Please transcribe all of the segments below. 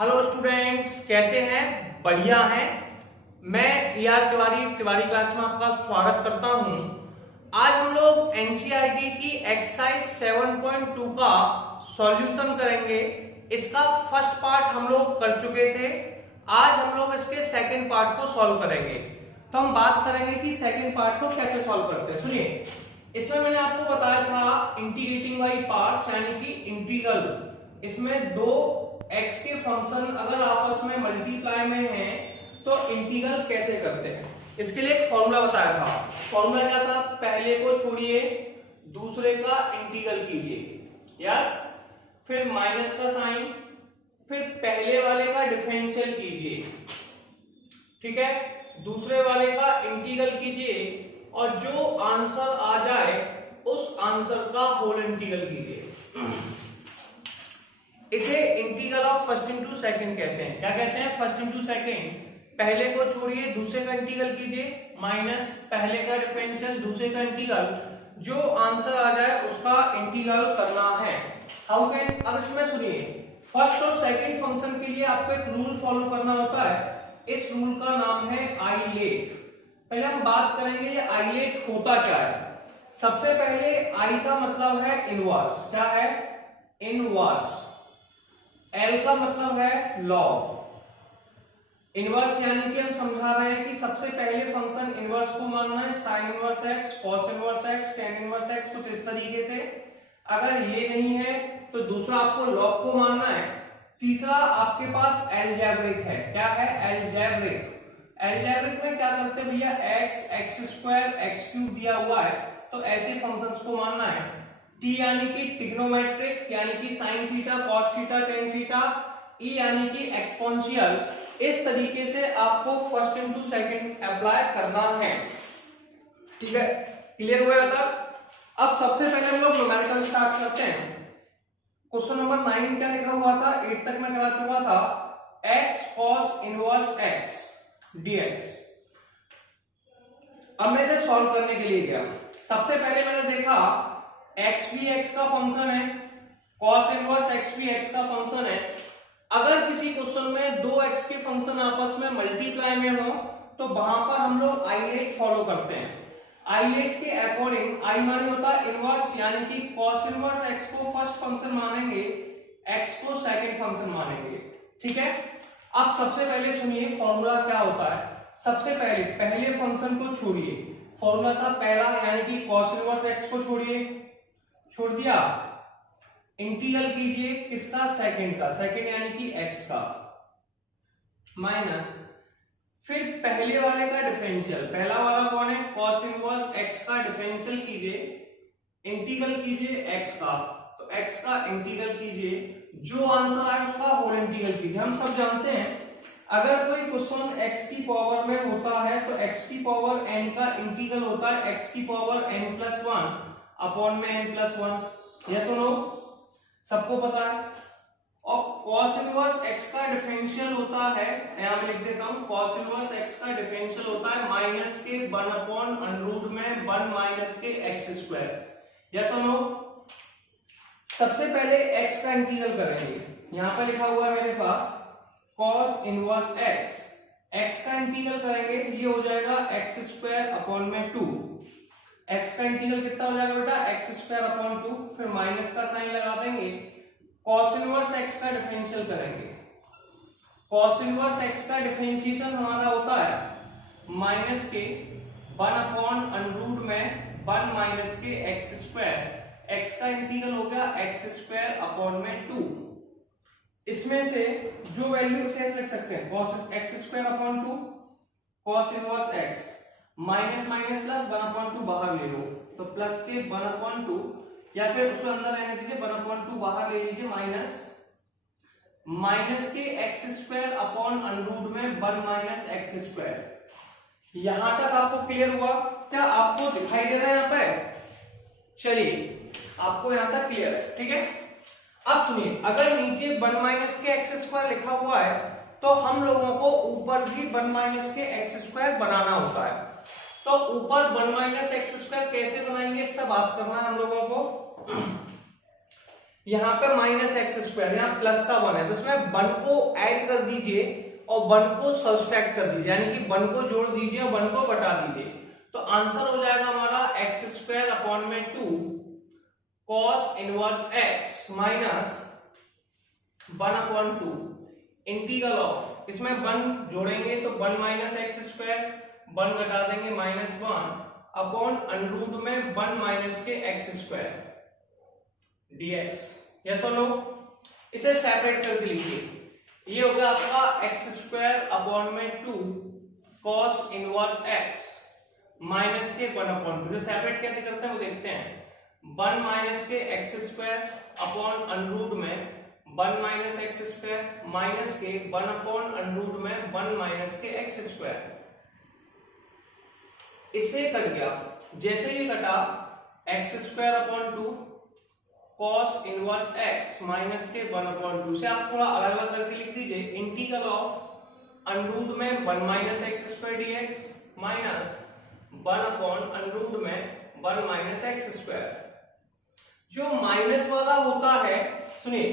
Hello students, कैसे हैं? बढ़िया हैं। मैं तिवारी क्लास में आपका स्वागत करता हूं। आज हम लोग एनसीईआरटी की एक्सरसाइज 7.2 का सॉल्यूशन करेंगे। इसका फर्स्ट पार्ट हम लोग कर चुके थे। आज हम लोग इसके सेकंड पार्ट को सॉल्व करेंगे। तो हम बात करेंगे कि सेकंड पार्ट को कैसे सॉल्व करते हैं। सुनिए, इसमें मैंने आपको बताया था इंटीग्रेटिंग बाई पार्ट्स, यानी कि इंटीग्रल। इसमें दो x के फंक्शन अगर आपस में मल्टीप्लाई में हैं तो इंटीग्रल कैसे करते हैं, इसके लिए एक फॉर्मूला बताया था। फॉर्मूला क्या था? पहले को छोड़िए, दूसरे का इंटीग्रल कीजिए। यस, फिर माइनस का साइन, फिर पहले वाले का डिफरेंशियल कीजिए, ठीक है, दूसरे वाले का इंटीग्रल कीजिए और जो आंसर आ जाए उस आंसर का होल इंटीग्रल कीजिए। इसे integral of first into second कहते हैं। क्या कहते हैं? First into second. पहले को छोड़िए, दूसरे का इंटीग्रल कीजिए, माइनस पहले का डिफरेंशियल, दूसरे का इंटीग्रल, जो आंसर आ जाए उसका इंटीग्रल करना है। How can? अब इसमें सुनिए, फर्स्ट और सेकंड फंक्शन के लिए आपको एक रूल फॉलो करना होता है। इस रूल का नाम है आइलेट। पहले हम बात करेंगे ये आइलेट होता क्या है। सबसे पहले आई का मतलब है इनवर्स। क्या है? इनवर्स। एल का मतलब है लॉग। इनवर्स यानी कि हम समझा रहे हैं कि सबसे पहले फंक्शन इनवर्स को मानना है, sign inverse x, cos inverse x, tan inverse x, कुछ इस तरीके से। अगर ये नहीं है तो दूसरा आपको लॉग को मानना है। तीसरा आपके पास एलजेब्रिक है। क्या है? एलजेब्रिक। एलजेब्रिक में क्या करते हैं भैया? X, x square, x cube दिया हुआ है तो ऐसे फंक्शंस को मानना है। टी यानी कि ट्रिग्नोमेट्रिक, यानी कि sine theta, cos theta, tan theta. E यानी कि एक्सपोनेंशियल। इस तरीके से आपको फर्स्ट इंटू सेकंड अप्लाई करना है, ठीक है? क्लियर हुआ तक? अब सबसे पहले हम लोग न्यूमेरिकल स्टार्ट करते हैं। क्वेश्चन नंबर 9 क्या लिखा हुआ था? 8 तक मैं करा चुका था। x cos inverse x dx। अब मैं इसे सॉल्व करने के लिए गया। सबसे पहले मैंने देखा x भी x का फंक्शन है, cos इनवर्स x भी x का फंक्शन है। अगर किसी क्वेश्चन में दो x के फंक्शन आपस में मल्टीप्लाई में हो तो वहां पर हम लोग आइलेट फॉलो करते हैं। आइलेट के अकॉर्डिंग आई माने होता है इनवर्स, यानी कि cos इनवर्स x को फर्स्ट फंक्शन मानेंगे, x को सेकंड फंक्शन मानेंगे, ठीक है? अब सबसे पहले सुनिए फॉर्मूला क्या होता है। सबसे पहले फंक्शन को छोड़िए। फॉर्मूला था पहला, यानी कि cos इनवर्स x को छोड़ दिया, इंटीग्रल कीजिए किसका? सेकंड का। सेकंड यानी कि x का, माइनस फिर पहले वाले का डिफरेंशियल। पहला वाला कौन है? cos इनवर्स x का डिफरेंशियल कीजिए, इंटीग्रल कीजिए x का, तो x का इंटीग्रल कीजिए, जो आंसर आए उसका होल इंटीग्रल कीजिए। हम सब जानते हैं अगर कोई क्वेश्चन x की पावर में होता है तो x की पावर n का इंटीग्रल होता है x की पावर n+1 अपॉन में n+1। यस और नो? सबको पता है। और cos इनवर्स x का डिफरेंशियल होता है, यहां मैं लिख देता हूं, cos इनवर्स x का डिफरेंशियल होता है माइनस के 1 अपॉन √ में 1 माइनस के x²। यस और नो? सबसे पहले x का इंटीग्रल करेंगे। यहां पर लिखा हुआ है मेरे पास cos इनवर्स x का इंटीग्रल करेंगे, ये हो जाएगा x² अपॉन में 2। x का इंटीग्रल कितना हो जाएगा बेटा? x² अपॉन 2, फिर माइनस का साइन लगा देंगे। cos इनवर्स x का डिफरेंशियल करेंगे। cos इनवर्स x का डिफरेंशिएशन हमारा होता है माइनस के 1 अपॉन √ में 1 माइनस के x²। x का इंटीग्रल हो गया x² अपॉन में 2। इसमें से जो वैल्यू शेष लिख सकते हैं, cos x² upon 2, cos inverse x, minus minus plus 1 upon 2 बाहर ले लो तो प्लस के 1 अपॉन 2, या फिर उसको अंदर रहने दीजिए, 1 अपॉन 2 बाहर ले लीजिए, माइनस के x² अपॉन √ में 1 माइनस x²। यहां तक आपको क्लियर हुआ? क्या आपको दिखाई दे रहा है यहाँ पे? चलिए, आपको यहां तक क्लियर है, ठीक है? अब सुनिए, अगर नीचे 1 माइनस के x² लिखा हुआ है तो हम लोगों को ऊपर भी 1 माइनस के x² बनाना होता है। तो ऊपर 1 माइनस x² कैसे बनाएंगे, इसका बात करना है हम लोगों को। यहाँ पे माइनस एक्स स्क्वायर, यहाँ प्लस का 1 है, तो इसमें 1 को ऐड कर दीजिए और 1 को सब्सट्रैक्ट कर दीजिए, यानी कि 1 को जोड़ दीजिए और 1 को घटा दीजिए। तो आंसर हो जाएगा हमारा एक्स स्क्वायर अपॉन में 2 cos inverse x minus 1/2 integral of, इसमें 1 जोड़ेंगे तो 1 माइनस एक्स स्क्वायर, 1 घटा देंगे -1 अपॉन अंडररूट में 1 माइनस के एक्स स्क्वायर dx। यस और नो? इसे सेपरेट करके लिखिए, ये हो गया आपका एक्स स्क्वायर अपॉन में 2 कॉस इनवर्स एक्स माइनस के 1/2। जो सेपरेट कैसे करते हैं वो देखते हैं। 1 माइनस के एक्स स्क्वायर अपॉन अंडररूट में 1 माइनस एक्स स्क्वायर माइनस के 1 अपॉन अंडररूट में 1 माइनस के एक्स स्क्वायर। इससे कट गया, जैसे ये कटा x square upon 2 cos inverse x minus के 1/2 से आप थोड़ा अलग अलग करके लिख दीजिए। इंटीग्रल ऑफ अंडररूट में 1 minus x square dx minus 1 upon under root में 1 माइनस एक्स स्क्वायर। जो माइनस वाला होता है, सुनिए,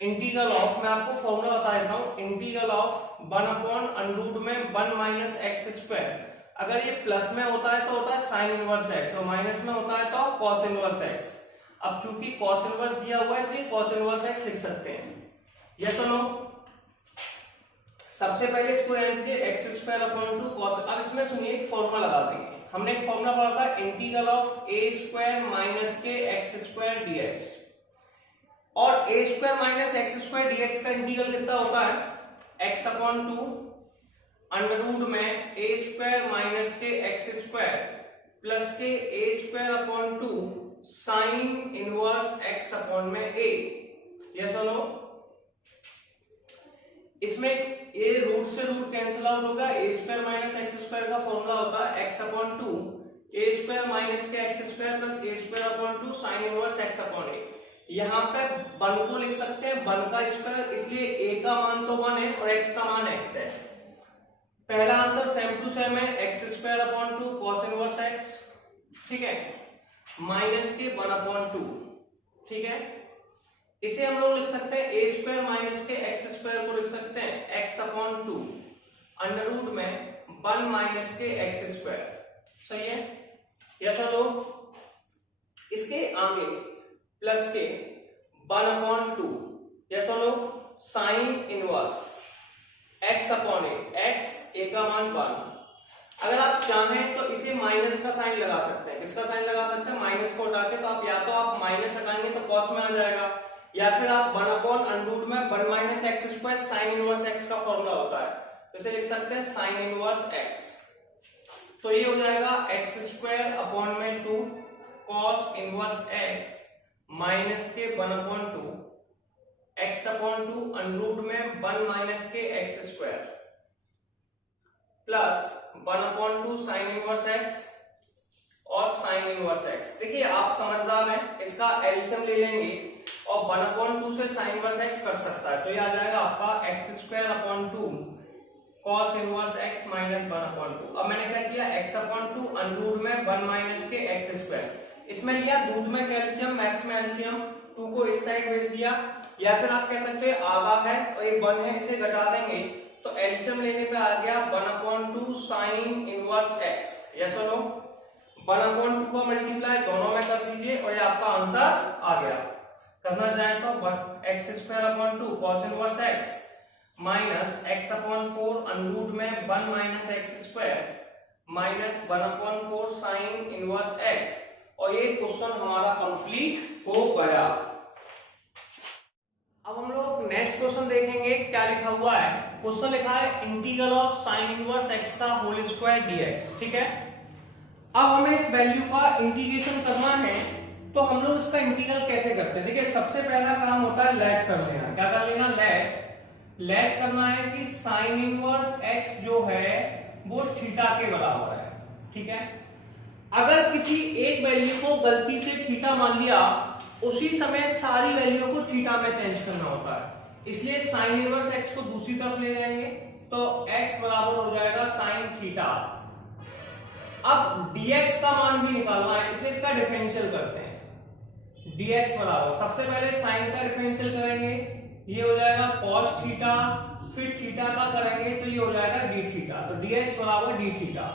इंटीग्रल ऑफ, मैं आपको फॉर्मूला बता देता हूं, इंटीग्रल ऑफ 1 अपॉन अंडररूट में 1 माइनस एक्स स्क्वायर, अगर ये प्लस में होता है तो होता है साइन इनवर्स एक्स और माइनस में होता है तो कॉस इनवर्स एक्स। अब चूंकि कॉस इनवर्स दिया हुआ है इसलिए कॉस इनवर्स एक्स लिख सकते हैं। यस और नो? सबसे पहले इसको रहने दीजिए एक्स स्क्वायर अपॉन 2 कॉस। अब इसमें सुनिए एक फॉर्मूला लगा देंगे। हमने एक फॉर्मूला पढ़ा था integral of A square minus के एक्स स्क्वायर डीएक्स, और A square minus x square DX का इंटीग्रल कितना होता है एक्स अपॉन 2 अंडररूट में ए स्क्वायर माइनस के एक्स स्क्वायर प्लस के A square upon 2 sine inverse X upon में ए। यस और नो? इसमें ए रूट से रूट कैंसिल आउट होगा, A square minus x square का फॉर्मूला होता है X upon 2 A square minus के x square plus A square upon 2 sine inverse X upon A. यहाँ पे 1 को लिख सकते हैं 1 का स्क्वायर, इसलिए a का मान तो 1 है और x का मान x है। पहला आंसर सेम टू सेम है, x square upon 2 cos inverse x, ठीक है, माइनस के 1/2, ठीक है। इसे हम लोग लिख सकते हैं a स्क्वायर माइनस के एक्स स्क्वायर को लिख सकते हैं x अपॉन 2 अंडररूट में 1 माइनस के एक्स स्क्वायर। सही है? यस और नो? इसके आगे प्लस के 1/2, यस और no, sine inverse x upon x, a का मान 1। अगर आप चाहें तो इसे माइनस का साइन लगा सकते हैं। किसका साइन लगा सकते हैं? माइनस को हटा के, तो आप या तो आप माइनस हटाएंगे तो कॉस में आ जाएगा, या फिर आप 1/√2 में 1 minus x square sine inverse x का फॉर्मूला होता है, तो इसे लिख सकते हैं साइन इनवर्स x। तो ये हो जाएगा एक्स स्क्वायर अपॉन में 2 कॉस इनवर्स x माइनस के 1/2 x अपॉन 2 अंडररूट में 1 माइनस के x square plus 1/2 sign inverse x और साइन इनवर्स x। देखिए आप समझदार हैं, इसका एलसीएम ले लेंगे और 1/2 से साइन इनवर्स x कर सकता है, तो ये आ जाएगा आपका x square upon 2 cos inverse x minus 1/2। अब मैंने क्या किया, x अपॉन 2 अंडररूट में 1 माइनस के एक्स स्क्वायर, इसमें लिया दूध में कैल्शियम, मैथ्स में एलसीएम, 2 को इस साइड भेज दिया, या फिर आप कह सकते हैं आधा है और ये 1 है, इसे घटा देंगे तो एलसीएम लेने पे आ गया 1/2 साइन इनवर्स x। यस और नो? 1/2 का मल्टीप्लाई दोनों में कर दीजिए और ये आपका आंसर आ गया। करना चाहे तो x square upon 2 cos inverse x minus x upon 4 under root में 1 minus x square minus 1/4 sign inverse x, और ये क्वेश्चन हमारा कंप्लीट हो गया। अब हम लोग नेक्स्ट क्वेश्चन देखेंगे। क्या लिखा हुआ है? क्वेश्चन लिखा है integral of sign inverse x का होल स्क्वायर dx, ठीक है। अब हमें इस वैल्यू का इंटीग्रेशन करना है, तो हम लोग इसका इंटीग्रल कैसे करते हैं? देखिए सबसे पहला काम होता है लेट कर लेना। क्या कर लेना? लेट करना है कि साइन इनवर्स x जो है वो थीटा के बराबर है, ठीक है। अगर किसी एक वैल्यू को गलती से थीटा मान लिया, उसी समय सारी वैल्यू को थीटा में चेंज करना होता है, इसलिए साइन इनवर्स x को दूसरी तरफ ले जाएंगे तो x बराबर हो जाएगा साइन थीटा। अब dx का मान भी निकालना है, इसलिए इसका डिफरेंशियल करते हैं। dx बराबर, सबसे पहले साइन का डिफरेंशियल करेंगे, ये हो जाएगा cos थीटा, फिर थीटा का करेंगे तो ये हो जाएगा d थीटा, तो dx बराबर d थीटा।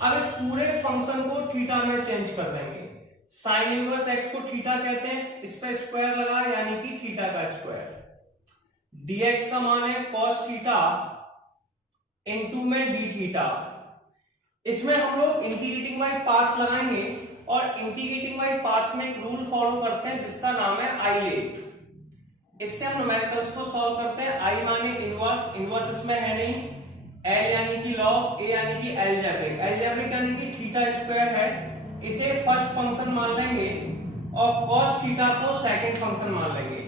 अब इस पूरे फंक्शन को थीटा में चेंज कर देंगे, साइन इनवर्स x को थीटा कहते हैं, इस पे स्क्वायर लगा यानी कि थीटा का स्क्वायर, dx का मान है cos थीटा इनटू में d थीटा। इसमें हम लोग इंटीग्रेटिंग बाय पार्ट्स लगाएंगे और इंटीग्रेटिंग बाय पार्ट्स में एक रूल फॉलो करते हैं जिसका नाम है आई लेट। इससे हम न्यूमेरिकल्स को सॉल्व करते हैं। आई माने इनवर्स, इनवर्स इसमें है नहीं, एल यानी कि लॉग, ए यानी कि एलजेब्रिक, एलजेब्रिक यानी कि थीटा स्क्वायर है, इसे फर्स्ट फंक्शन मान लेंगे और cos थीटा को सेकंड फंक्शन मान लेंगे।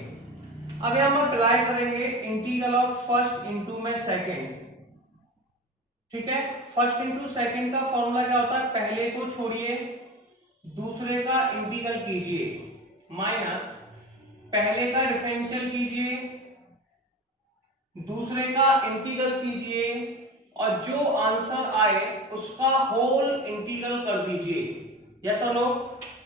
अब यहां हम अप्लाई करेंगे इंटीग्रल ऑफ फर्स्ट इनटू में सेकंड, ठीक है। फर्स्ट इंटू सेकंड का फॉर्मूला क्या होता है, पहले को छोड़िए दूसरे का इंटीग्रल कीजिए, माइनस पहले का डिफरेंशियल कीजिए दूसरे का इंटीग्रल कीजिए और जो आंसर आए उसका होल इंटीग्रल कर दीजिए। यस और नो,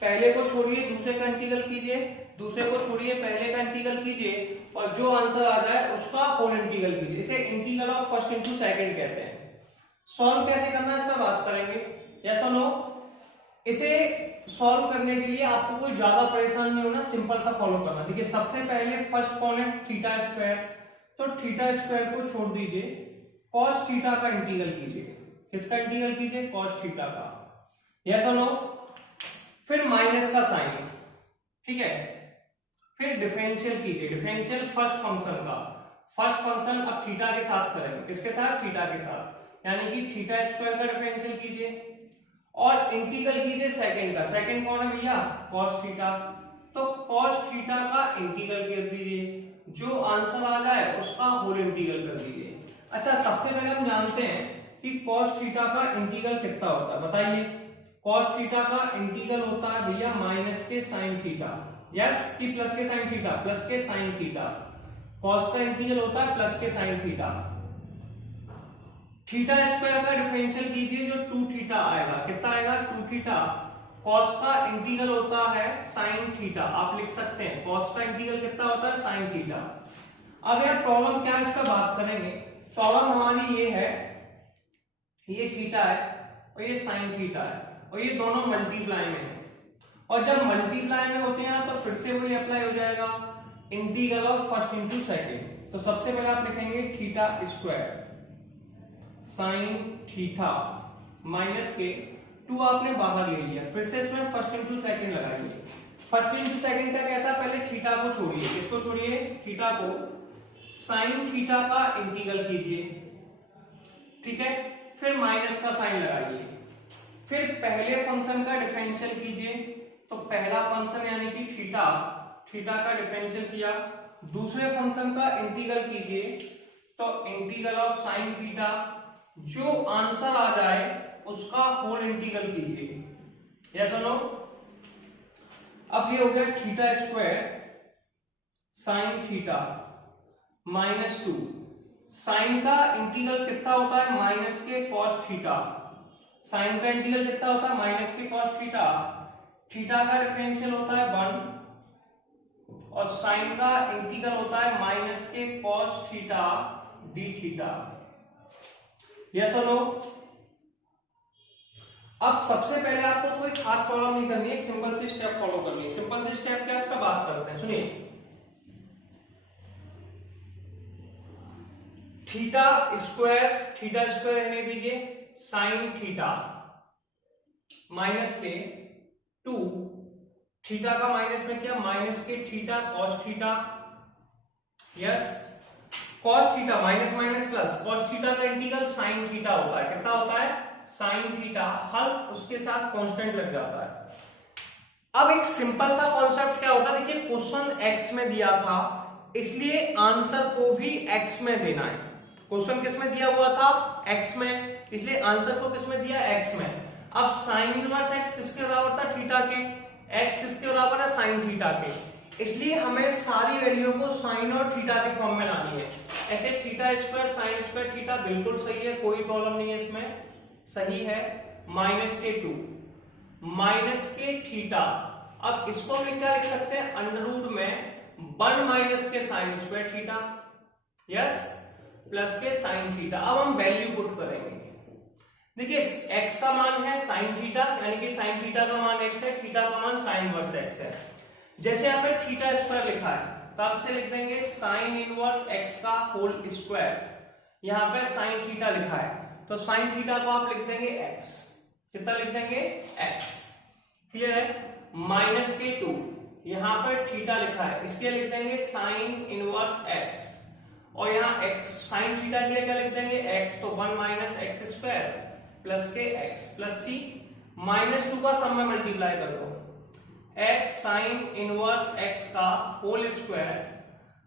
पहले को छोड़िए दूसरे का इंटीग्रल कीजिए, दूसरे को छोड़िए पहले का इंटीग्रल कीजिए और जो आंसर आ जाए उसका होल इंटीग्रल कीजिए। इसे integral of first into second कहते हैं। सॉल्व कैसे करना है इस पर बात करेंगे। यस और नो, इसे सॉल्व करने के लिए आपको कोई ज्यादा परेशान नहीं होना, सिंपल सा फॉलो करना। देखिए सबसे पहले फर्स्ट कौन है, थीटा स्क्वायर, तो थीटा स्क्वायर को छोड़ दीजिए, cos थीटा का इंटीग्रल कीजिए। किसका इंटीग्रल कीजिए, cos थीटा का। यस और नो, फिर माइनस का साइन, ठीक है, फिर डिफरेंशियल कीजिए, डिफरेंशियल फर्स्ट फंक्शन का, फर्स्ट फंक्शन अब थीटा के साथ करेंगे, किसके साथ, थीटा के साथ, यानी कि थीटा स्क्वायर का डिफरेंशियल कीजिए और इंटीग्रल कीजिए सेकंड का। सेकंड कौन है भैया, cos थीटा, तो cos थीटा का इंटीग्रल कर दीजिए, जो आंसर आ जाए उसका होल इंटीग्रल कर दीजिए। अच्छा सबसे पहले हम जानते हैं कि cos थीटा का इंटीग्रल कितना होता है, बताइए। cos थीटा का इंटीग्रल होता है भैया माइनस के साइन थीटा, यस कि प्लस के साइन थीटा, प्लस के साइन थीटा। cos का इंटीग्रल होता है प्लस के साइन थीटा। थीटा स्क्वायर का डिफरेंशियल कीजिए, जो 2 थीटा आएगा, कितना आएगा, 2 थीटा। cos का इंटीग्रल होता है sin थीटा, आप लिख सकते हैं cos का इंटीग्रल कितना होता है, sin थीटा। अब यार प्रॉब्लम क्या है, इस पर बात करेंगे। प्रॉब्लम हमारी ये है, ये थीटा है और ये sin थीटा है और ये दोनों मल्टीप्लाई में है, और जब मल्टीप्लाई में होते हैं तो फिर से वही अप्लाई हो जाएगा, integral of first into second. तो सबसे पहले आप लिखेंगे theta square sine theta minus के 2 आपने बाहर ले लिया, फिर से इसमें फर्स्ट इंटू सेकंड लगाइए। फर्स्ट इंटू सेकंड का क्या था, पहले थीटा को छोड़िए, किसको छोड़िए, थीटा को, साइन थीटा का इंटीग्रल कीजिए, ठीक है, फिर माइनस का साइन लगाइए, फिर पहले फंक्शन का डिफरेंशियल कीजिए, तो पहला फंक्शन यानी कि थीटा, थीटा का डिफरेंशियल किया, दूसरे फंक्शन का इंटीग्रल कीजिए, तो इंटीग्रल ऑफ साइन थीटा, जो आंसर आ जाए उसका होल इंटीग्रल कीजिए। यस और नो, अब ये हो गया theta square sine theta minus 2, sine का इंटीग्रल कितना होता है, माइनस के cos थीटा, साइन का इंटीग्रल कितना होता है, माइनस के cos थीटा, थीटा का डिफरेंशियल होता है 1 और साइन का इंटीग्रल होता है माइनस के cos theta d theta. Yes और नो, अब सबसे पहले आपको कोई खास प्रॉब्लम नहीं करनी है, एक सिंपल सी स्टेप फॉलो करनी है। सिंपल सी स्टेप क्या है, इसका बात करते हैं, सुनिए। थीटा स्क्वायर रहने दीजिए, साइन थीटा माइनस के 2, थीटा का माइनस में क्या, माइनस के theta cos theta, yes cos theta minus minus plus, cos theta का इंटीग्रल sin थीटा होता है, कितना होता है, sin थीटा, हर उसके साथ कांस्टेंट लग जाता है। अब एक सिंपल सा कॉन्सेप्ट क्या होता है, देखिए क्वेश्चन x में दिया था, इसलिए आंसर को भी x में देना है। क्वेश्चन किस में दिया हुआ था, x में, इसलिए आंसर को किस में दिया, x में। अब sin इनवर्स x किसके बराबर था, थीटा के, x किसके बराबर है, sin थीटा के, इसलिए हमें सारी वैल्यू को साइन और थीटा के फॉर्म में लानी है। ऐसे theta square sine square theta बिल्कुल सही है, कोई प्रॉब्लम नहीं है इसमें, सही है। माइनस के 2 माइनस के थीटा अब इसको हम क्या लिख सकते हैं, अंडर रूट में 1 माइनस के sine square theta, yes, plus के साइन थीटा। अब हम वैल्यू पुट करेंगे। देखिए x का मान है साइन थीटा, यानी कि साइन थीटा का मान x है, थीटा का मान साइन इनवर्स x है। जैसे यहाँ पे थीटा स्क्वायर लिखा है तो आप इसे लिख देंगे साइन इनवर्स x का होल स्क्वायर। यहाँ पे साइन थीटा लिखा है तो साइन थीटा को आप लिख देंगे x, कितना लिख देंगे x, क्लियर है। माइनस के 2, यहाँ पर थीटा लिखा है इसके लिख देंगे साइन इनवर्स x, और यहाँ x साइन थीटा के लिए क्या लिख देंगे x, तो 1 माइनस एक्स स्क्वायर प्लस के x प्लस c, माइनस 2 का सम में मल्टीप्लाई कर दो, x साइन इनवर्स x का होल स्क्वायर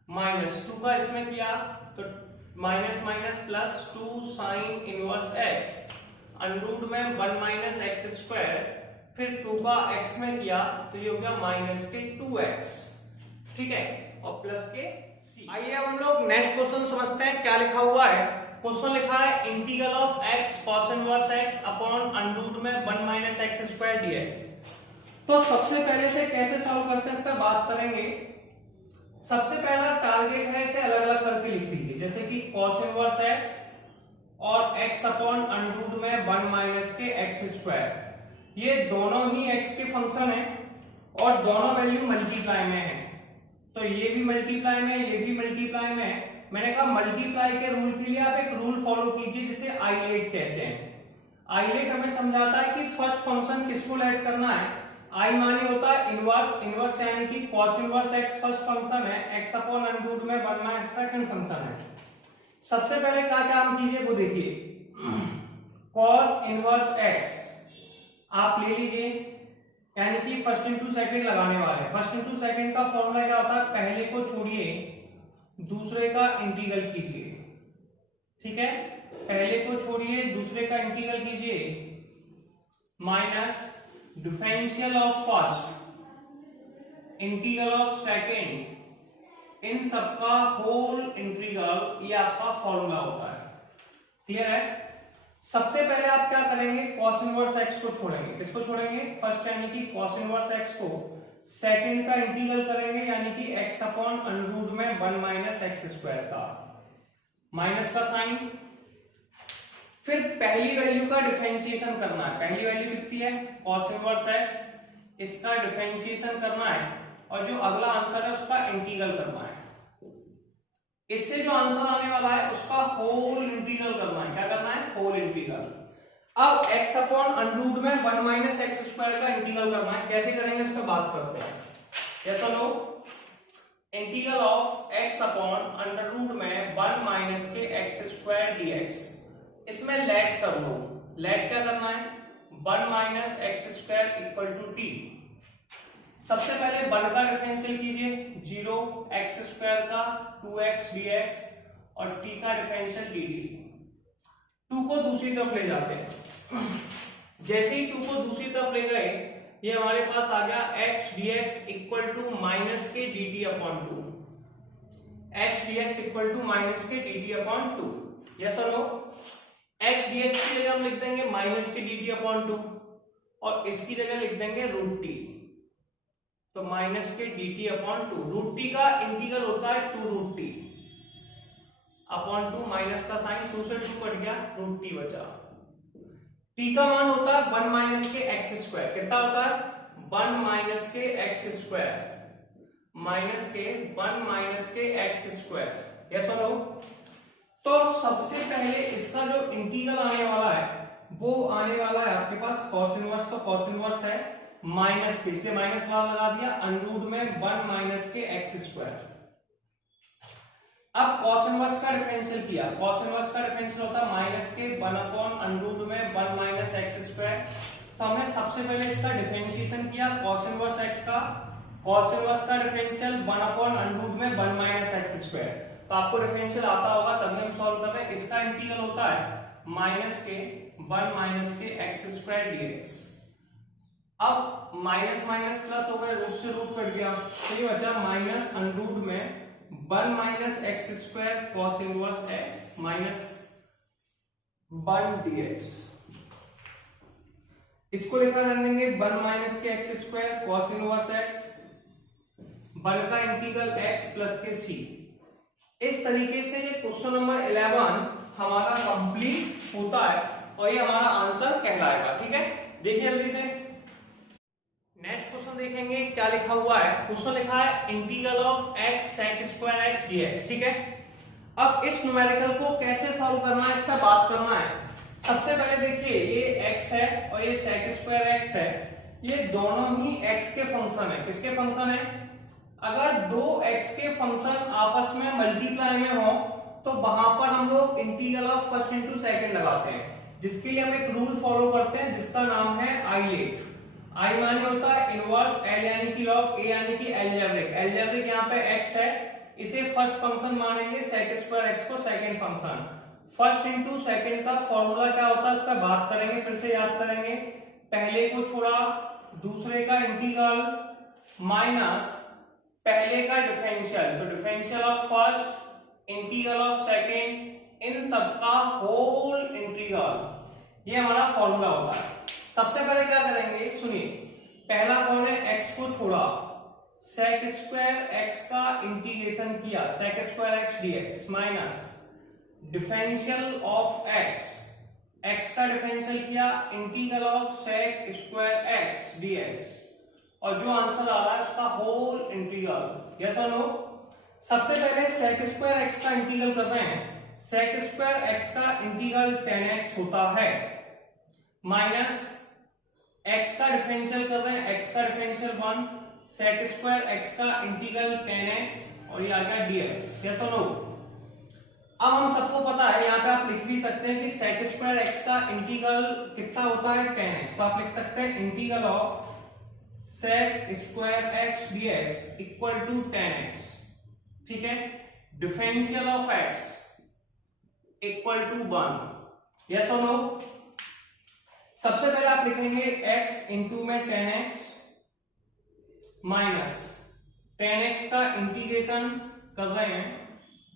माइनस 2 का इसमें किया तो minus minus plus 2 sine inverse x, under में 1 माइनस एक्स स्क्वायर, फिर 2 का x में किया तो ये हो गया माइनस के 2x, ठीक है, और प्लस के c। आइए अब हम लोग नेक्स्ट क्वेश्चन समझते हैं क्या लिखा हुआ है। क्वेश्चन लिखा है integral of x cos inverse x upon under में 1 माइनस एक्स स्क्वायर dx। तो सबसे पहले से कैसे सॉल्व करते हैं इस पर बात करेंगे। सबसे पहला टारगेट है इसे अलग अलग करके लिख लीजिए, जैसे कि cos इनवर्स x और x अपॉन अंडर में 1 माइनस के एक्स स्क्वायर, ये दोनों ही x के फंक्शन है और दोनों वैल्यू मल्टीप्लाई में है, तो ये भी मल्टीप्लाई में ये भी मल्टीप्लाई में है। मैंने कहा मल्टीप्लाई के रूल के लिए आप एक रूल फॉलो कीजिए जिसे आइलेट कहते हैं। आइलेट हमें समझाता है कि फर्स्ट फंक्शन किसको ऐड करना है। आई माने होता है इनवर्स, इनवर्स यानी कि cos inverse x first function है, x अपॉन अंडर में 1 माइनस सेकंड फंक्शन है। सबसे पहले क्या काम कीजिए वो देखिए, cos इनवर्स x आप ले लीजिए, यानी कि फर्स्ट इंटू सेकंड लगाने वाले। फर्स्ट इंटू सेकंड का फॉर्मूला क्या होता है, पहले को छोड़िए दूसरे का इंटीग्रल कीजिए, ठीक है, पहले को छोड़िए दूसरे का इंटीग्रल कीजिए, minus differential of first integral of second, इन सबका होल इंटीग्रल, ये आपका फॉर्मूला होता है, क्लियर है। सबसे पहले आप क्या करेंगे, cos इनवर्स x को छोड़ेंगे, किसको छोड़ेंगे, फर्स्ट यानी कि cos इनवर्स x को सेकंड का इंटीग्रल करेंगे, यानी कि x अपॉन अंडर में 1 माइनस एक्स स्क्वायर का, माइनस का साइन, फिर पहली वैल्यू का डिफरेंशिएशन करना है। पहली वैल्यू कितनी है cos इनवर्स x, इसका डिफरेंशिएशन करना है और जो अगला आंसर है उसका इंटीग्रल करना है। इससे जो आंसर आने वाला है उसका होल इंटीग्रल करना है। क्या करना है, होल इंटीग्रल। अब x अपॉन अंडर में 1 माइनस एक्स स्क्वायर का इंटीग्रल करना है। कैसे करेंगे इस पर बात करते हैं। ये चलो integral of x upon under में 1 माइनस के एक्स स्क्वायर dx, इसमें लेट कर लो। लेट क्या करना है, 1 minus x square equal to t. सबसे पहले 1 का डिफरेंशियल कीजिए, 0 एक्स स्क्वायर का 2x dx और t का डिफरेंशियल dt। 2 को दूसरी तरफ ले जाते हैं। जैसे ही 2 को दूसरी तरफ ले गए ये हमारे पास आ गया x dx equal to minus के dt upon 2। x dx equal to minus के dt अपॉन 2। यस और नो। x dx की जगह हम लिख देंगे माइनस के dt अपॉन 2 और इसकी जगह लिख देंगे रूट टी, तो माइनस के dt अपॉन 2। रूट टी का इंटीग्रल होता है 2 रूट टी अपॉन 2, माइनस का साइन 2 से 2 कट गया, रूट टी बचा। t का मान होता है 1 माइनस के एक्स स्क्वायर। कितना होता है, 1 माइनस के एक्स स्क्वायर माइनस के 1 माइनस के एक्स स्क्वायर। यस और नो। तो सबसे पहले इसका जो इंटीग्रल आने वाला है वो आने वाला है आपके पास cos इनवर्स। तो cos इनवर्स है माइनस के, इसलिए माइनस वाला लगा दिया, अंडर में 1 माइनस के एक्स स्क्वायर। अब cos इनवर्स का डिफरेंशियल किया, cos इनवर्स का डिफरेंशियल होता है माइनस के 1 अपॉन अंडर में 1 माइनस एक्स स्क्वायर। तो हमने सबसे पहले इसका डिफरेंशिएशन किया cos इनवर्स x का, cos इनवर्स का डिफरेंशियल 1 अपॉन अंडर में 1 माइनस एक्स स्क्वायर। तो आपको डिफरेंशियल आता होगा तब हम सॉल्व कर रहे हैं। इसका इंटीग्रल होता है माइनस के 1 माइनस के एक्स स्क्वायर dx। अब माइनस माइनस प्लस हो गया, रूट से रूट कट गया, तो ये बचा माइनस अंडर में 1 minus x square cos inverse x minus 1 dx। इसको लिखा जाने देंगे 1 माइनस के x square cos inverse x, 1 का इंटीग्रल x प्लस के c। इस तरीके से ये क्वेश्चन नंबर 11 हमारा कंप्लीट होता है और ये हमारा आंसर कहलाएगा। ठीक है, देखिए जल्दी से नेक्स्ट क्वेश्चन देखेंगे क्या लिखा हुआ है। क्वेश्चन लिखा है integral of x sec square x dx। ठीक है, अब इस न्यूमेरिकल को कैसे सॉल्व करना है, इस पर बात करना है। सबसे पहले देखिए ये x है और ये sec स्क्वायर x है, ये दोनों ही x के फंक्शन है। किसके फंक्शन है? अगर दो x के फंक्शन आपस में मल्टीप्लाई में हो तो वहां पर हम लोग integral of first into second लगाते हैं, जिसके लिए हम एक रूल फॉलो करते हैं जिसका नाम है आइलेट। आई माने होता है इनवर्स, एल यानी कि लॉग, ए यानी कि एलजेब्रिक। एलजेब्रिक यहाँ पे x है, इसे फर्स्ट फंक्शन मानेंगे, sec स्क्वायर x को second function. First into second का फॉर्मूला क्या होता है इसका बात करेंगे, फिर से याद करेंगे। पहले को छोड़ा दूसरे का इंटीग्रल माइनस पहले का डिफरेंशियल, तो differential of first integral of second, इन सबका होल इंटीग्रल, ये हमारा फॉर्मूला होता है। सबसे पहले क्या करेंगे सुनिए, पहला कौन है? x को छोड़ा, sec स्क्वायर x का इंटीग्रेशन किया, sec square x dx minus differential of x का डिफरेंशियल किया, integral of sec square x dx, और जो आंसर आ रहा है उसका होल इंटीग्रल। यस और नो? सबसे पहले sec स्क्वायर x का इंटीग्रल कर रहे हैं। sec स्क्वायर x का इंटीग्रल 10x होता है माइनस x का डिफरेंशियल कर रहे हैं, x का डिफरेंशियल 1, sec स्क्वायर x का इंटीग्रल 10x और ये आ गया dx। यस और नो? अब हम सबको पता है, यहाँ पे आप लिख भी सकते हैं कि sec स्क्वायर x का इंटीग्रल कितना होता है 10x, तो आप लिख सकते हैं integral of sec square x dx equal to 10x। ठीक है, differential of x equal to 1। Yes और नो? सबसे पहले आप लिखेंगे x इंटू में 10x माइनस 10x का इंटीग्रेशन कर रहे हैं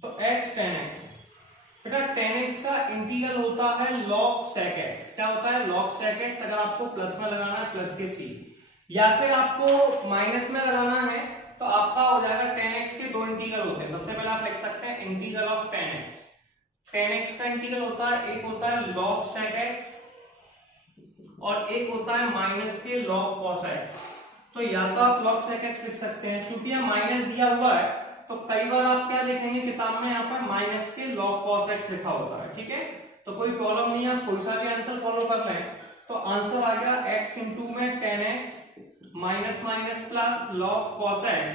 तो x 10x। बेटा 10x का इंटीग्रल होता है log sec x। क्या होता है? log sec x। अगर आपको प्लस में लगाना है प्लस के c, या फिर आपको माइनस में लगाना है तो आपका हो जाएगा 10x के दो इंटीग्रल होते हैं। सबसे पहले आप लिख सकते हैं इंटीग्रल ऑफ 10x। 10x का इंटीग्रल होता है, एक होता है log sec x और एक होता है माइनस के log cos x। तो या तो आप log sec x लिख सकते हैं, क्योंकि यहाँ माइनस दिया हुआ है तो कई बार आप क्या देखेंगे किताब में यहाँ पर माइनस के log cos x लिखा होता है। ठीक है, तो कोई प्रॉब्लम नहीं है, आप कोई सा भी आंसर फॉलो कर लें। तो आंसर आ गया x इंटू में 10x minus minus plus log cos x,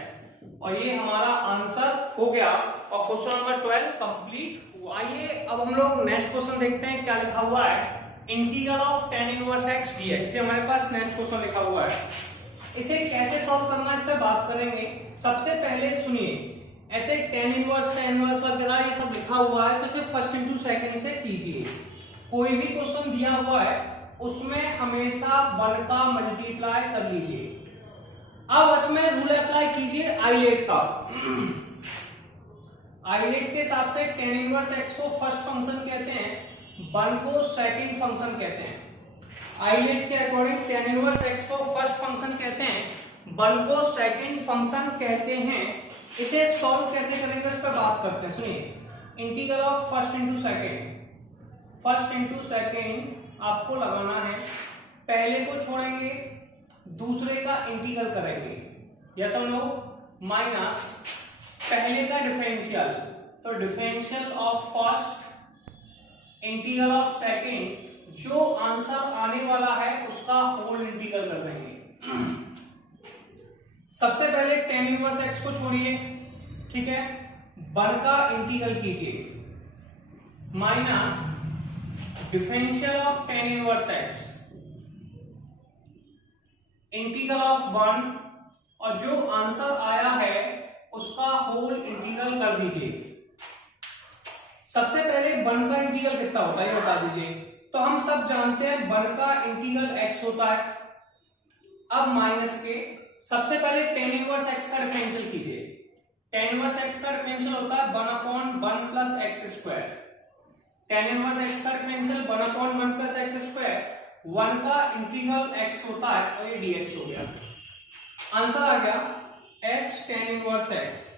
और ये हमारा आंसर हो गया और क्वेश्चन नंबर 12 कंप्लीट हुआ। आइए अब हम लोग नेक्स्ट क्वेश्चन देखते हैं क्या लिखा हुआ है। Integral of tan inverse x dx, ये हमारे पास नेक्स्ट क्वेश्चन लिखा हुआ है। इसे कैसे सॉल्व करना है इस पे बात करेंगे। सबसे पहले सुनिए, ऐसे tan इनवर्स वगैरह ये सब लिखा हुआ है तो इसे फर्स्ट इनटू सेकंड से कीजिए। कोई भी क्वेश्चन दिया हुआ है उसमें हमेशा 1 का मल्टीप्लाई कर लीजिए। अब इसमें रूल अप्लाई कीजिए आइलेट का। आइलेट के हिसाब से tan इनवर्स x को फर्स्ट फंक्शन कहते हैं, 1 को सेकंड फंक्शन कहते हैं। आइलेट के अकॉर्डिंग tan इनवर्स x को फर्स्ट फंक्शन कहते हैं, 1 को सेकंड फंक्शन कहते हैं। इसे सॉल्व कैसे करेंगे इस पर बात करते हैं। सुनिए, integral of first into second, first into second आपको लगाना है, पहले को छोड़ेंगे दूसरे का इंटीग्रल करेंगे। यस और नो? माइनस पहले का डिफरेंशियल, तो differential of first integral of second, जो आंसर आने वाला है उसका होल इंटीग्रल कर देंगे। सबसे पहले tan इनवर्स x को छोड़िए, ठीक है, 1 का इंटीग्रल कीजिए minus differential of tan inverse x integral of 1, और जो आंसर आया है उसका होल इंटीग्रल कर दीजिए। सबसे पहले 1 का इंटीग्रल कितना होता है ये बता दीजिए। तो हम सब जानते हैं 1 का इंटीग्रल x होता है। अब माइनस के सबसे पहले tan इनवर्स x का डिफरेंशियल कीजिए। tan इनवर्स x का डिफरेंशियल होता है 1/1 plus x square. tan inverse x का डिफरेंशियल 1/1 प्लस x स्क्वायर, 1 का इंटीग्रल x होता है और ये dx हो गया। आंसर आ गया h tan inverse x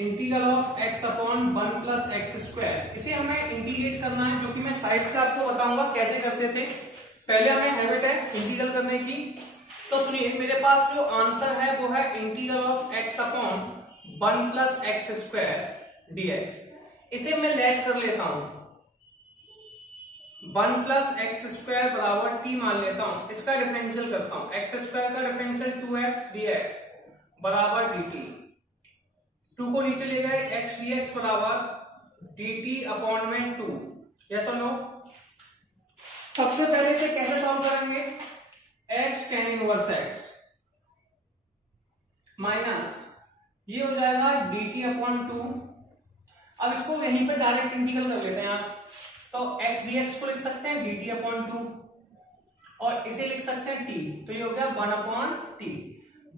integral of x upon 1 plus x square. इसे हमें इंटीग्रेट करना है, जो कि मैं साइड से आपको बताऊंगा कैसे करते थे। पहले हमें हैबिट है इंटीग्रल करने की। तो सुनिए, मेरे पास जो आंसर है वो है integral of x upon 1 plus x square dx। इसे मैं लेट कर लेता हूं, 1 प्लस एक्स स्क्वायर बराबर t मान लेता हूं। इसका डिफरेंशियल करता हूं, एक्स स्क्वायर का डिफरेंशियल 2x dx बराबर dt। 2 को नीचे ले गए, x dx बराबर dt अपॉन में 2। यस और नो? सबसे पहले से कैसे सॉल्व करेंगे? x tan inverse x minus ये हो जाएगा dt अपॉन 2। अब इसको यहीं पे डायरेक्ट इंटीग्रल कर लेते हैं आप। तो x dx को लिख सकते हैं dt अपॉन 2 और इसे लिख सकते हैं t। तो ये हो गया 1 अपॉन t।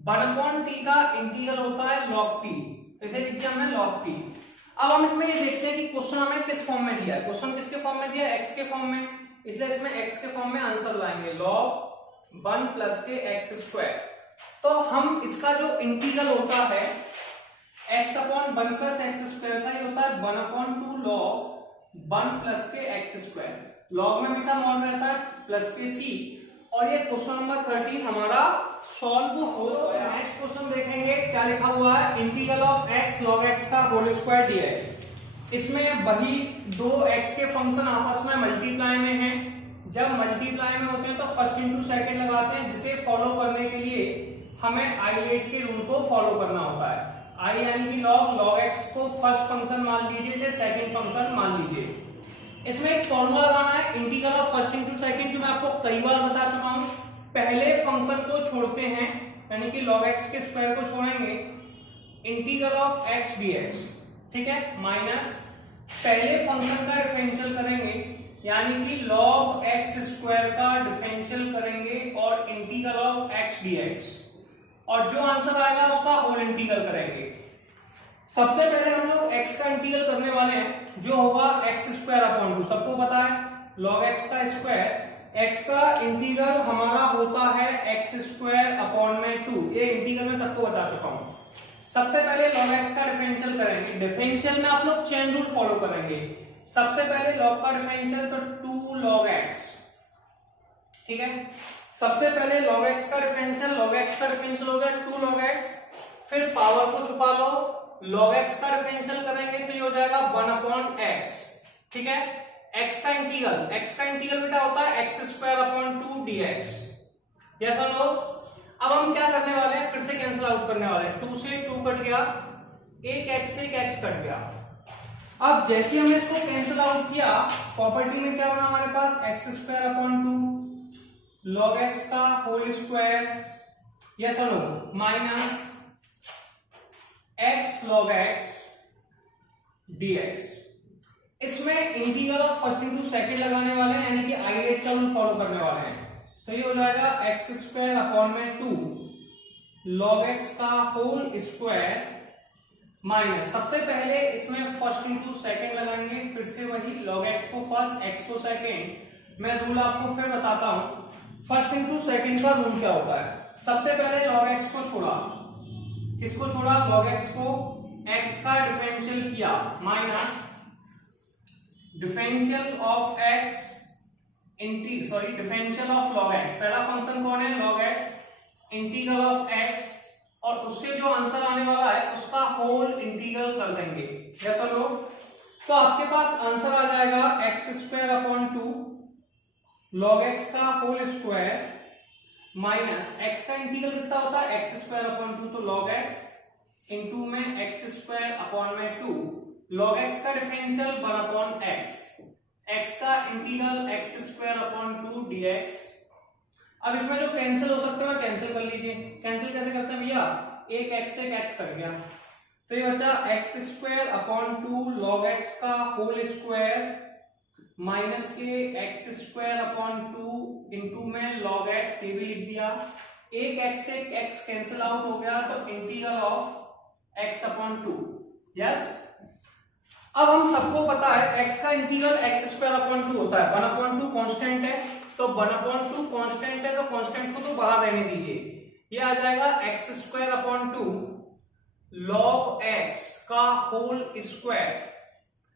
1 अपॉन t का इंटीग्रल होता है log t, तो इसे लिख दिया हमने log t। अब हम इसमें ये देखते हैं कि क्वेश्चन हमें किस फॉर्म में दिया है। क्वेश्चन किसके फॉर्म में दिया है? x के फॉर्म में, इसलिए इसमें x के फॉर्म में आंसर लाएंगे log 1 प्लस के एक्स स्क्वायर। तो हम इसका जो इंटीग्रल होता है x upon 1 plus x square का, ये होता है 1 अपॉन 2 log 1 प्लस के एक्स स्क्वायर। log में हमेशा मॉड रहता है प्लस के c। और ये क्वेश्चन नंबर 13 हमारा सॉल्व हो गया। नेक्स्ट क्वेश्चन देखेंगे क्या लिखा हुआ है, integral of x log x का होल स्क्वायर dx। इसमें वही दो x के फंक्शन आपस में मल्टीप्लाई में हैं। जब मल्टीप्लाई में होते हैं तो फर्स्ट इंटू सेकंड लगाते हैं, जिसे फॉलो करने के लिए हमें आईलेट के रूल को फॉलो करना होता है। आई यानी कि log x को फर्स्ट फंक्शन मान लीजिए, से सेकंड फंक्शन मान लीजिए। इसमें एक फॉर्मूला लगाना है integral of first into second, जो मैं आपको कई बार बता चुका हूं। पहले फंक्शन को छोड़ते हैं, यानी कि log x के स्क्वायर को छोड़ेंगे, इंटीग्रल ऑफ x dx, ठीक है, माइनस पहले फंक्शन का डिफरेंशियल करेंगे, यानी कि log x स्क्वायर का डिफरेंशियल करेंगे और इंटीग्रल ऑफ x dx, और जो आंसर आएगा उसका होल इंटीग्रल करेंगे। सबसे पहले हम लोग x का इंटीग्रल करने वाले हैं, जो होगा x स्क्वायर अपॉन 2। सबको पता है log x का स्क्वायर, x का इंटीग्रल हमारा होता है x स्क्वायर अपॉन में 2। ये इंटीग्रल में सबको बता चुका हूं। सबसे पहले log x का डिफरेंशियल करेंगे। डिफरेंशियल में आप लोग चेन रूल फॉलो करेंगे। सबसे पहले log का डिफरेंशियल तो 2 log x, ठीक है। सबसे पहले log x का डिफरेंशियल, log x का डिफरेंशियल हो गया 2 log x, फिर पावर को छुपा लो, log x का डिफरेंशियल करेंगे तो ये हो जाएगा 1 अपॉन x, ठीक है। x का इंटीग्रल, x का इंटीग्रल बेटा होता है x square upon 2 dx। Yes और नो? अब हम क्या करने वाले हैं, फिर से कैंसिल आउट करने वाले हैं। 2 से 2 कट गया, एक x कट गया। अब जैसे हमने इसको कैंसिल आउट किया, प्रॉपर्टी में क्या बना हमारे पास, x square upon 2 log x का होल स्क्वायर, यस और no, minus x log x dx। इसमें integral of first into second लगाने वाले हैं, यानी कि आईलेट का रूल फॉलो करने वाले हैं। तो ये हो जाएगा x स्क्वायर अपॉन में 2 log x का होल स्क्वायर, माइनस सबसे पहले इसमें फर्स्ट इंटू सेकंड लगाएंगे, फिर से वही log x को फर्स्ट x को सेकंड। मैं रूल आपको फिर बताता हूं, फर्स्ट इंटू सेकंड का रूल क्या होता है। सबसे पहले log x को छोड़ा, किसको छोड़ा, log x को, x का डिफरेंशियल किया, minus differential of x differential of log x। पहला फंक्शन कौन है, log x, integral of x, और उससे जो आंसर आने वाला है उसका होल इंटीग्रल कर देंगे। यस और नो? तो आपके पास आंसर आ जाएगा x square upon 2 log x का होल स्क्वायर, माइनस x का इंटीग्रल कितना होता है, x स्क्वायर अपॉन 2, तो log x इंटू में x स्क्वायर अपॉन में 2 log x का डिफरेंशियल 1 अपॉन x का integral x square upon 2 dx। अब इसमें जो कैंसिल हो सकता है कैंसिल कर लीजिए। कैंसिल कैसे करते हैं भैया, एक x से एक x कट गया, तो ये बचा x square upon 2 log x का होल स्क्वायर, माइनस के x स्क्वायर अपॉन 2 इंटू में log x, ये भी लिख दिया। एक x से एक x कैंसिल आउट हो गया, तो integral of x upon 2। Yes, अब हम सबको पता है x का इंटीग्रल x² होता है, 1/2 कांस्टेंट है, तो 1/2 कांस्टेंट है तो कांस्टेंट को तो बाहर रहने दीजिए, ये आ जाएगा x² log x का होल स्क्वायर,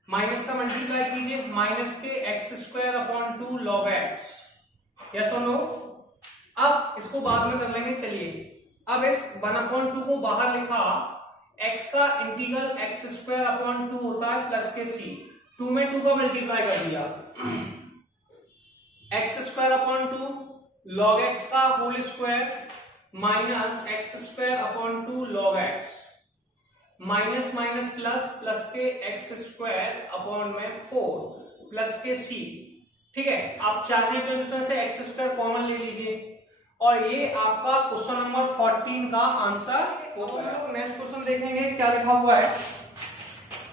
माइनस का मल्टीप्लाई कीजिए, माइनस के x² log x, यस और नो। अब इसको बाद में कर लेंगे, चलिए अब इस 1/2 को बाहर लिखा, x का इंटीग्रल x² होता है प्लस के c, 2 में 2 का मल्टीप्लाई कर दिया, x² log x का whole square minus x² log x, minus minus plus, plus के x² 4 प्लस के c, ठीक है। आप चाहें तो इसमें से x² कॉमन ले लीजिए और ये आपका क्वेश्चन नंबर 14 का आंसर होगा। हम लोग नेक्स्ट क्वेश्चन देखेंगे, क्या लिखा हुआ है,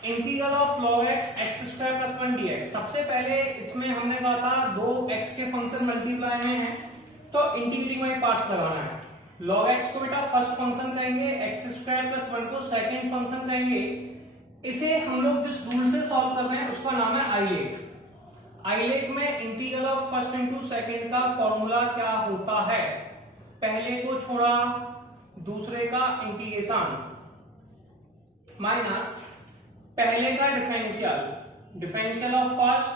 integral of log x x² + 1 dx। सबसे पहले इसमें हमने कहा था दो x के फंक्शन मल्टीप्लाई में हैं तो इंटीग्रेटिंग वाले पार्ट्स लगाना है। log x को बेटा फर्स्ट फंक्शन कहेंगे, x² + 1 को सेकंड फंक्शन कहेंगे। इसे हम लोग जिस रूल से सॉल्व कर रहे हैं उसका नाम है आइलेट। आइलेट में integral of first into second का फॉर्मूला क्या होता है, पहले को छोड़ा दूसरे का इंटीग्रेशन माइनस पहले का differential of first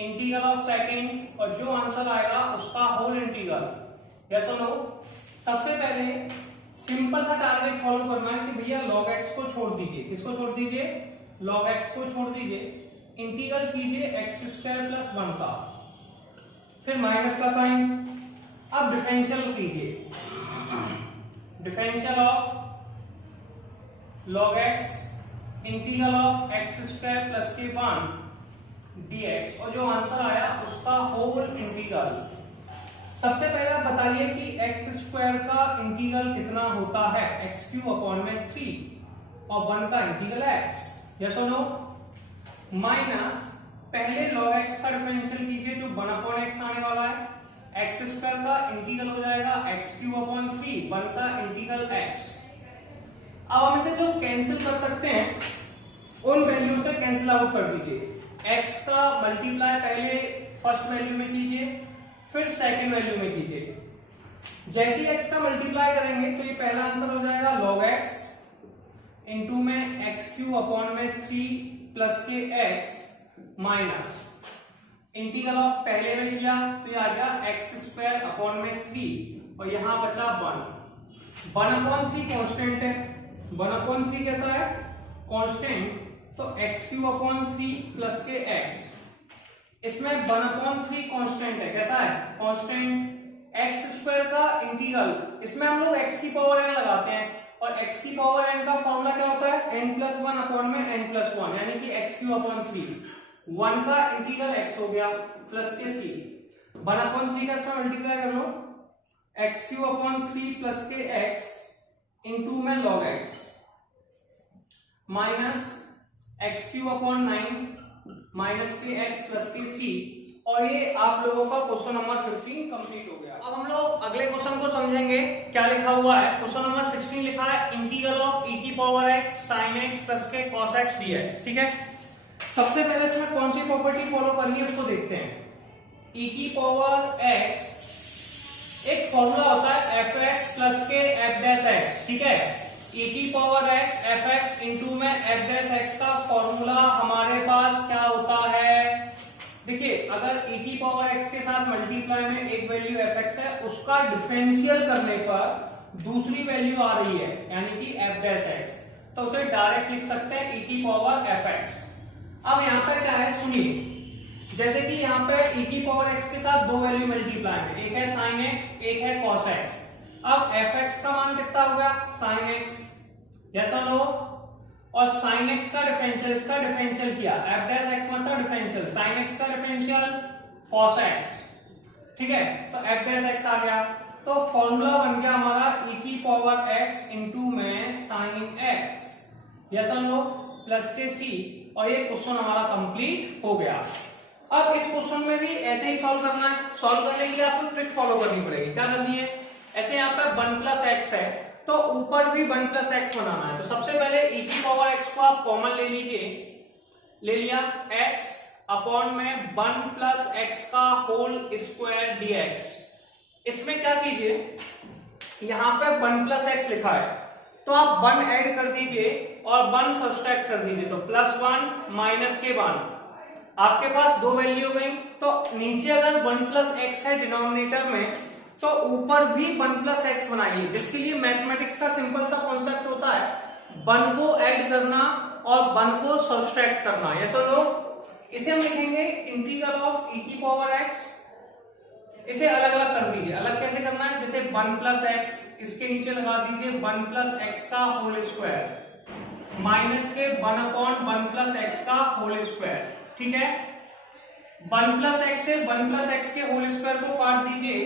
integral of second और जो आंसर आएगा उसका होल इंटीग्रल, यस और नो। सबसे पहले सिंपल सा टारगेट फॉलो करना है कि भैया log x को छोड़ दीजिए, किसको छोड़ दीजिए, log x को छोड़ दीजिए, इंटीग्रल कीजिए x² + 1 का, फिर माइनस का साइन, अब डिफरेंशियल कीजिए, differential of log x integral of x² + के 1 dx और जो आंसर आया उसका होल इंटीग्रल। सबसे पहले आप बताइए कि x² का इंटीग्रल कितना होता है, x³ 3 और 1 का इंटीग्रल x, यस और नो। माइनस पहले log x का डिफरेंशियल कीजिए जो 1/x आने वाला है, x² का इंटीग्रल हो जाएगा x³ 1 का इंटीग्रल x। अब हम इसे जो कैंसिल कर सकते हैं उन वैल्यू से कैंसिल आउट कर दीजिए। x का मल्टीप्लाई पहले फर्स्ट वैल्यू में कीजिए फिर सेकंड वैल्यू में कीजिए। जैसे ही x का मल्टीप्लाई करेंगे तो ये पहला आंसर हो जाएगा log x इंटू में x³ 3 प्लस के x माइनस इंटीग्रल ऑफ पहले में किया तो ये आ गया x² 3 और यहां बचा 1/3 कांस्टेंट है, 1/3 कैसा है, कांस्टेंट, तो x³ प्लस के x, इसमें 1/3 कांस्टेंट है, कैसा है, कांस्टेंट। x² का इंटीग्रल, इसमें हम लोग x की पावर n लगाते हैं और x की पावर n का फॉर्मूला क्या होता है, n+1/n+1, यानी कि x³ 1 का इंटीग्रल x हो गया प्लस के c, 1/3 का इसमें मल्टीप्लाई कर लो, x³ प्लस के x इंटू में log x minus x³ minus के x प्लस के c, और ये आप लोगों का क्वेश्चन नंबर 15 कंप्लीट हो गया। अब हम लोग अगले क्वेश्चन को समझेंगे, क्या लिखा हुआ है, क्वेश्चन नंबर 16 लिखा है integral of e⁻x sin x plus के cos x dx, ठीक है। सबसे पहले इसमें कौन सी प्रॉपर्टी फॉलो करनी है उसको देखते हैं। e⁻x एक फॉर्मूला होता है fx प्लस के f'(x), ठीक है। e⁻x fx इंटू में f'(x) का फॉर्मूला हमारे पास क्या होता है, देखिए अगर e⁻x के साथ मल्टीप्लाई में एक वैल्यू fx है उसका डिफरेंशियल करने पर दूसरी वैल्यू आ रही है यानी कि f'(x), तो उसे डायरेक्ट लिख सकते हैं e⁻fx। अब यहाँ पे क्या है सुनिए, जैसे कि यहाँ पे e⁻x के साथ दो वैल्यू मल्टीप्लाई में, एक है sin x एक है cos x। अब fx का मान कितना हो गया, sin x, यस और नो, और sin x का डिफरेंशियल, इसका डिफरेंशियल किया, f'(x) मतलब डिफरेंशियल, sin x का डिफरेंशियल cos x, ठीक है, तो f'(x) आ गया, तो फॉर्मूला बन गया हमारा e⁻x इंटू में sin x, यस और नो, प्लस के c, और ये क्वेश्चन हमारा कंप्लीट हो गया। अब इस क्वेश्चन में भी ऐसे ही सॉल्व करना है, सॉल्व करने के लिए आपको ट्रिक फॉलो करनी पड़ेगी। क्या करनी है, ऐसे यहाँ पे 1 + x है तो ऊपर भी 1 + x बनाना है, तो सबसे पहले e⁻x को आप कॉमन ले लीजिए, ले लिया, x अपॉन में 1 प्लस एक्स का होल स्क्वायर dx। इसमें क्या कीजिए, यहां पे 1 प्लस एक्स लिखा है तो आप 1 ऐड कर दीजिए और 1 सब्सट्रैक्ट कर दीजिए, तो +1 माइनस के 1, आपके पास दो वैल्यू हो गई। तो नीचे अगर 1 प्लस एक्स है डिनोमिनेटर में, तो ऊपर भी 1 प्लस एक्स बनाइए, जिसके लिए मैथमेटिक्स का सिंपल सा कॉन्सेप्ट होता है 1 को ऐड करना और 1 को सब्सट्रैक्ट करना। ये सब लोग इसे हम लिखेंगे इंटीग्रल ऑफ e की पावर x। इसे अलग अलग कर दीजिए। अलग कैसे करना है, जैसे 1 प्लस एक्स, इसके नीचे लगा दीजिए 1 प्लस एक्स का होल स्क्वायर माइनस के 1 अपॉन 1 प्लस एक्स का होल स्क्वायर। ठीक है, 1 प्लस एक्स से 1 प्लस एक्स के होल स्क्वायर को काट दीजिए,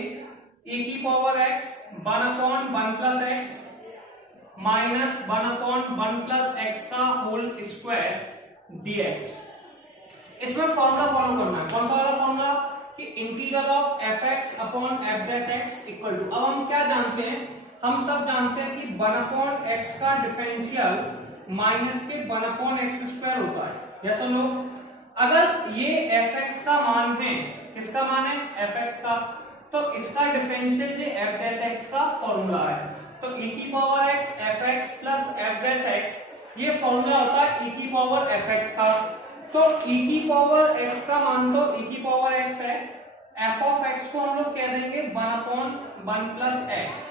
e की power x 1 upon 1 plus x minus 1 upon 1 plus x का होल स्क्वायर dx। इसमें फॉर्मूला फॉलो करना है। कौन सा वाला फॉर्मूला, कि integral of fx upon f dash x equal to, अब हम क्या जानते हैं, हम सब जानते हैं कि 1 अपॉन x का डिफरेंशियल माइनस के 1 अपॉन एक्स स्क्वायर होता है। यस और नो, अगर ये fx का मान है, किसका मान है, fx का, तो इसका डिफरेंशियल जो f डैश x का फॉर्मूला है, तो e की power x fx plus f dash x, ये फॉर्मूला होता है e की पावर fx का। तो e की पावर x का मान तो e की पावर x है, f ऑफ x को हम लोग कह देंगे 1 अपॉन 1 प्लस x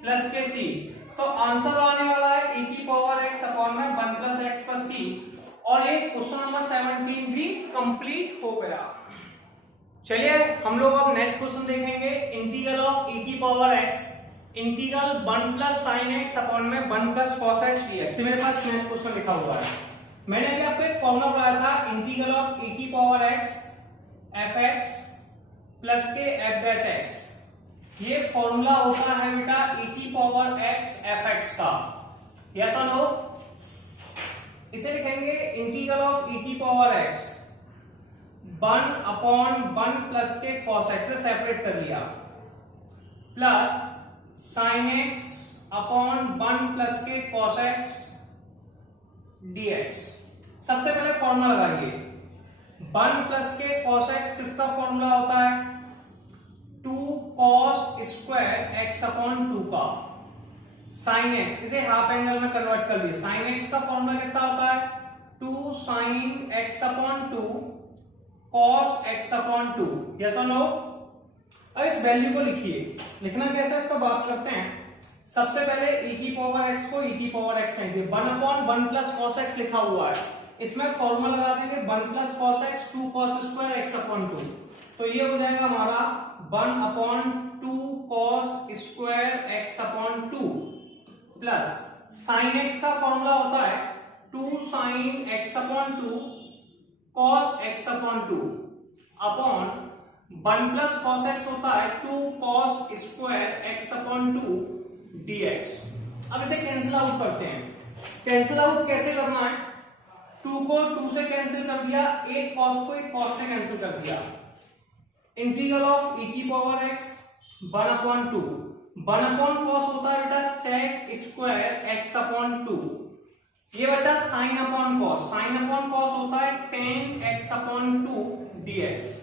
प्लस के c, तो आंसर आने वाला है e की पावर x अपॉन में 1 प्लस x प्लस c। और ये क्वेश्चन नंबर 17 भी कंप्लीट हो गया। चलिए हम लोग अब नेक्स्ट क्वेश्चन देखेंगे, इंटीग्रल ऑफ e की power x integral 1 plus sine x upon में 1 प्लस कॉस एक्स dx। मेरे पास नेक्स्ट क्वेश्चन लिखा हुआ है, मैंने अभी आपको एक फॉर्मूला पढ़ाया था, इंटीग्रल ऑफ e की पावर x fx प्लस के f डैश x। ये फॉर्मूला होता है बेटा e की पावर x fx का। यस और नो, इसे लिखेंगे इंटीग्रल ऑफ e की पावर x 1 अपॉन 1 प्लस के cos x से सेपरेट कर लिया, plus sin x upon 1 plus के cos x dx। सबसे पहले फॉर्मूला लगाइए, 1 प्लस के cos x किसका फॉर्मूला होता है, 2 cos स्क्वायर x अपॉन 2 का, sin x इसे हाफ एंगल में कन्वर्ट कर लिए, sin x का फॉर्मूला कितना होता है, 2 sin x upon 2 cos x upon 2। Yes और नो, अब इस वैल्यू को लिखिए, लिखना कैसा है इसका बात करते हैं। सबसे पहले e की पावर x को e की पावर x कहेंगे, 1 अपॉन 1 प्लस cos x लिखा हुआ है, इसमें फॉर्मूला लगा देंगे 1 plus cos x 2 cos square x upon 2, तो ये हो जाएगा हमारा 1 upon 2 cos square x upon 2 plus sin x का फॉर्मूला होता है 2 sin x upon 2 cos x upon 2 upon 1 plus cos x होता है 2 cos square x upon 2 dx। अब इसे कैंसिल आउट करते हैं। कैंसिल आउट कैसे करना है, 2 को 2 से कैंसिल कर दिया, एक cos को एक cos से कैंसिल कर दिया। इंटीग्रल ऑफ e की power x 1 upon 2, 1 upon cos होता है बेटा sec स्क्वायर x अपॉन 2, ये बचा sin upon cos, sin upon cos होता है tan x upon 2 dx।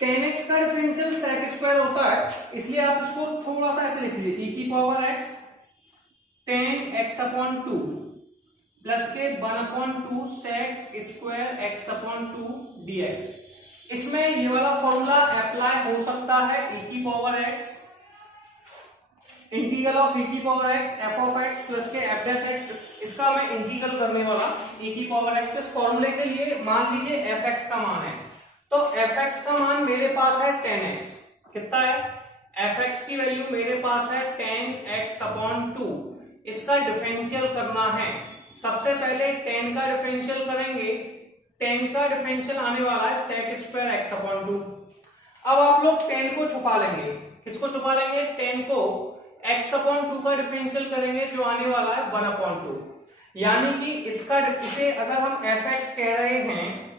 tan x का डिफरेंशियल sec स्क्वायर होता है, इसलिए आप इसको थोड़ा सा ऐसे लिख लीजिए, e की power x tan x upon 2 plus के 1 upon 2 sec square x upon 2 dx। इसमें ये वाला फॉर्मूला अप्लाई हो सकता है e की power x integral of e की power x f of x plus के f डैश x, इसका मैं इंटीग्रल करने वाला e की पावर x। तो इस फॉर्मूले के लिए मान लीजिए fx का मान है, तो fx का मान मेरे पास है tan x, कितना है, fx की वैल्यू मेरे पास है tan x अपॉन 2, इसका डिफरेंशियल करना है। सबसे पहले tan का डिफरेंशियल करेंगे, tan का डिफरेंशियल आने वाला है sec स्क्वायर x अपॉन 2। अब आप लोग tan को छुपा लेंगे, किसको छुपा लेंगे, tan को, x अपॉन 2 का डिफरेंशियल करेंगे जो आने वाला है 1 अपॉन 2, यानी कि इसका, इसे अगर हम fx कह रहे हैं,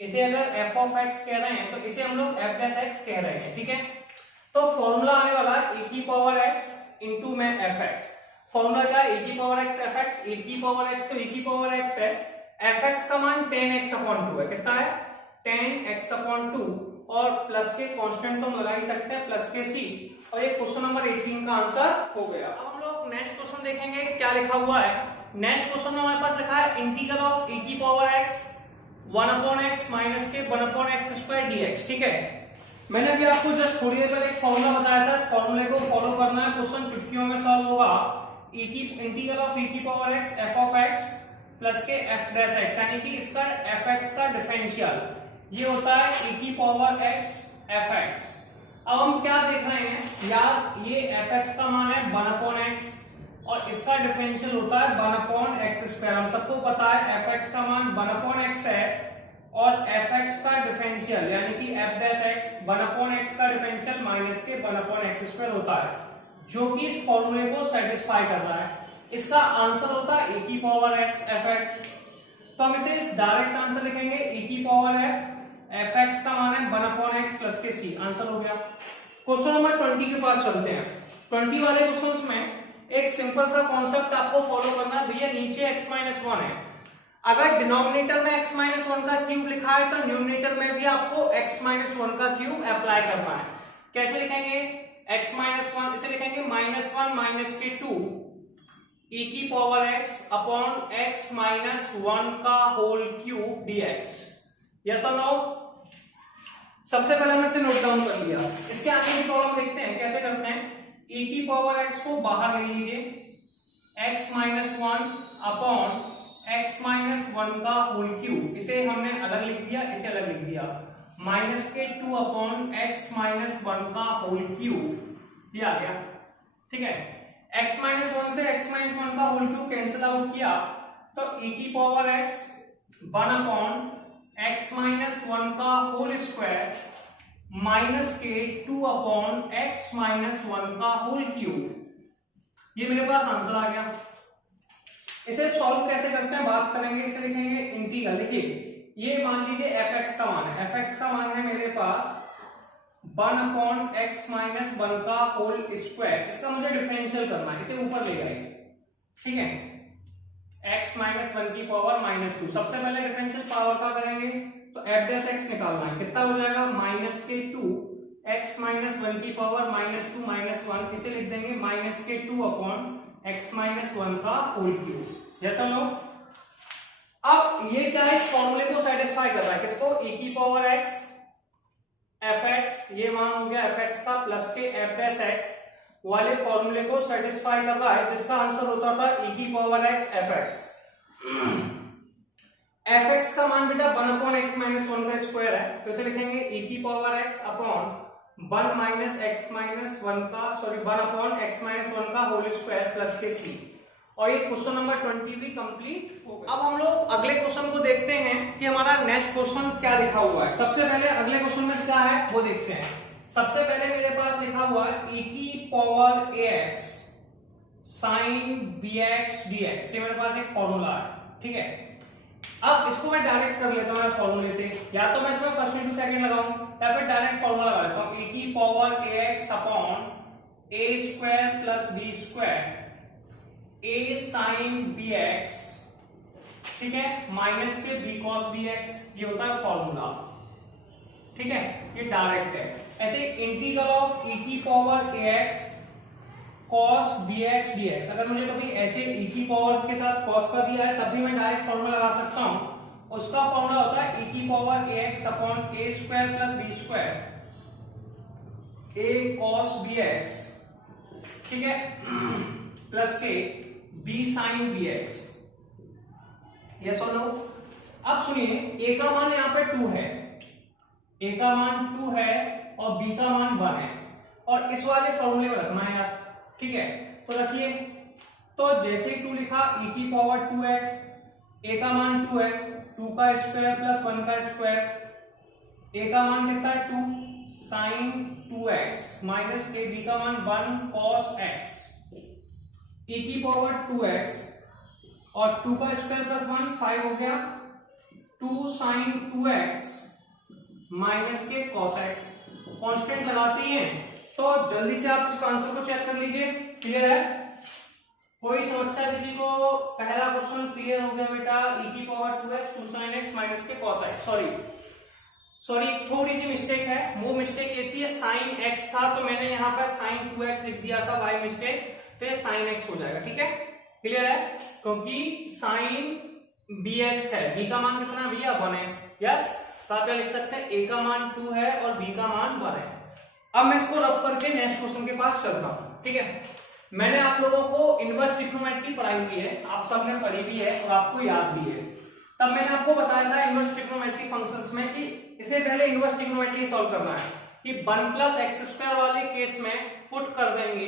इसे अगर f ऑफ x कह रहे हैं, तो इसे हम लोग f डैश x कह रहे हैं। ठीक है, तो फॉर्मूला आने वाला है e की पावर x इंटू में fx। फॉर्मूला क्या है, e की पावर x fx, e की पावर x तो e की पावर x है, fx का मान tan x अपॉन 2 है, कितना है tan x अपॉन 2 और प्लस के कांस्टेंट तो हम लगा ही सकते हैं प्लस के c, और ये क्वेश्चन नंबर 18 का आंसर हो गया। अब हम लोग नेक्स्ट क्वेश्चन देखेंगे क्या लिखा हुआ है। नेक्स्ट क्वेश्चन में हमारे पास लिखा है इंटीग्रल ऑफ e की power x 1 upon x minus के 1 अपॉन x स्क्वायर dx। ठीक है, मैंने अभी आपको जस्ट थोड़ी देर पहले एक फॉर्मूला बताया था, इस फॉर्मूले को फॉलो करना है, क्वेश्चन चुटकियों में सॉल्व होगा। इंटीग्रल ऑफ e की power x f of x plus के f डैश x, यानी कि इसका fx का डिफरेंशियल ये होता है e की पावर x fx। अब हम क्या देख रहे हैं यार, ये fx का मान है 1 अपॉन x और इसका डिफरेंशियल होता है 1 अपॉन x स्क्वायर। हम सबको पता है fx का मान 1 अपॉन x है और fx का डिफरेंशियल यानी कि f dash x 1 upon x का डिफरेंशियल माइनस के 1 अपॉन x स्क्वायर होता है, जो कि इस फॉर्मूले को सेटिस्फाई कर रहा है। इसका आंसर होता है e की पावर x fx। तो हम इसे इस डायरेक्ट आंसर लिखेंगे e की पावर fx का मान है 1 अपॉन x प्लस के c, आंसर हो गया। क्वेश्चन नंबर 20 के पास चलते हैं। 20 वाले क्वेश्चंस में एक सिंपल सा कॉन्सेप्ट आपको फॉलो करना है। भैया नीचे x माइनस 1 है, अगर डिनोमिनेटर में x माइनस 1 का क्यूब लिखा है तो न्यूमरेटर में भी आपको x माइनस 1 का क्यूब अप्लाई करना है। कैसे लिखेंगे x माइनस 1, इसे लिखेंगे माइनस 1 माइनस के 2 e की power x upon x minus 1 का होल क्यूब dx। यस और नो? सबसे पहले हमने इसे नोट डाउन कर लिया। इसके आगे की प्रॉब्लम देखते हैं कैसे करते हैं। e की पावर x को बाहर ले लीजिए, x minus 1 upon x minus 1 का होल क्यूब, इसे हमने अलग लिख दिया, इसे अलग लिख दिया, माइनस के 2 अपॉन x माइनस 1 का होल क्यूब, ये आ गया। ठीक है, x माइनस 1 से x माइनस 1 का होल क्यूब कैंसिल आउट किया तो e की power x 1 upon x minus 1 का होल स्क्वायर माइनस के 2 अपॉन x माइनस 1 का होल क्यूब, ये मेरे पास आंसर आ गया। इसे सॉल्व कैसे करते हैं बात करेंगे। इसे लिखेंगे इंटीग्रल, देखिए ये मान लीजिए fx का मान है, fx का मान है मेरे पास 1 अपॉन x माइनस 1 का होल स्क्वायर, इसका मुझे डिफरेंशियल करना है, इसे ऊपर ले जाइए। ठीक है, x माइनस 1 की पावर माइनस 2, सबसे पहले डिफरेंशियल पावर का करेंगे तो f डैश x निकालना है, कितना हो जाएगा माइनस के 2 x माइनस 1 की पावर माइनस 2 माइनस 1, इसे लिख देंगे माइनस के 2 अपॉन x माइनस 1 का होल क्यूब। जैसा लो, अब ये क्या है, इस फॉर्मूले को सेटिस्फाई कर रहा है, किसको, e की पावर x fx, ये मान हो गया fx का प्लस के f डैश x वाले फॉर्मूले को सेटिस्फाई कर रहा है, जिसका आंसर होता था e की पावर x fx। fx का मान बेटा 1 अपॉन x माइनस 1 का स्क्वायर है, तो इसे लिखेंगे e की power x upon 1 minus x minus 1 का 1 अपॉन x माइनस 1 का होल स्क्वायर प्लस के c, और ये क्वेश्चन नंबर 20 भी कंप्लीट हो गया। अब हम लोग अगले क्वेश्चन को देखते हैं कि हमारा नेक्स्ट क्वेश्चन क्या लिखा हुआ है। सबसे पहले अगले क्वेश्चन में क्या है वो देखते हैं। सबसे पहले मेरे पास लिखा हुआ है e की power ax sin bx dx, ये मेरे पास एक फॉर्मूला है। ठीक है, अब इसको मैं डायरेक्ट कर लेता हूँ फॉर्मूले से, या तो मैं इसमें फर्स्ट इंटू सेकंड लगाऊं या फिर डायरेक्ट फॉर्मूला लगा लेता हूँ। e की power ax upon a square plus b square a sin bx, ठीक है, माइनस के b cos bx, ये होता है फॉर्मूला। ठीक है, ये डायरेक्ट है। ऐसे इंटीग्रल ऑफ e की power ax cos bx dx, अगर मुझे कभी ऐसे e की पावर के साथ cos का दिया है तब भी मैं डायरेक्ट फॉर्मूला लगा सकता हूं। उसका फॉर्मूला होता है e की power ax upon a square plus b square a cos bx, ठीक है, प्लस के b sin bx। यस और नो? अब सुनिए, a का मान यहाँ पे 2 है, a का मान 2 है और b का मान 1 है, और इस वाले फॉर्मूले में रखना है यार। ठीक है, तो रखिए, तो जैसे ही 2 लिखा e की पावर 2x, a का मान 2 है, 2 का स्क्वायर प्लस 1 का स्क्वायर, a का मान कितना है 2 sin 2x माइनस के b का मान 1 cos x, e की पावर 2x और 2 का स्क्वायर प्लस 1 5 हो गया, 2 sin 2x माइनस के cos x। कांस्टेंट लगाते हैं तो जल्दी से आप इसका आंसर को चेक कर लीजिए। क्लियर है? कोई समस्या किसी को? पहला क्वेश्चन क्लियर हो गया बेटा, e की power 2x 2 sin x minus के cos x। सॉरी थोड़ी सी मिस्टेक है, वो मिस्टेक ये थी sin x था तो मैंने यहाँ पर sin 2x लिख दिया था बाय मिस्टेक, तो ये sin x हो जाएगा। ठीक है, क्लियर है, क्योंकि sin bx है, b का मान कितना भैया 1 है। यस, तो आप क्या लिख सकते हैं, a का मान 2 है और b का मान 1 है। अब मैं इसको रफ करके नेक्स्ट क्वेश्चन के पास चलता हूँ। ठीक है, मैंने आप लोगों को इनवर्स ट्रिग्नोमेट्री पढ़ाई हुई है, आप सबने पढ़ी भी है और आपको याद भी है। तब मैंने आपको बताया था इनवर्स ट्रिग्नोमेट्री फंक्शंस में कि इससे पहले इनवर्स ट्रिग्नोमेट्री सॉल्व करना है कि 1 प्लस एक्स स्क्वायर वाले केस में पुट कर देंगे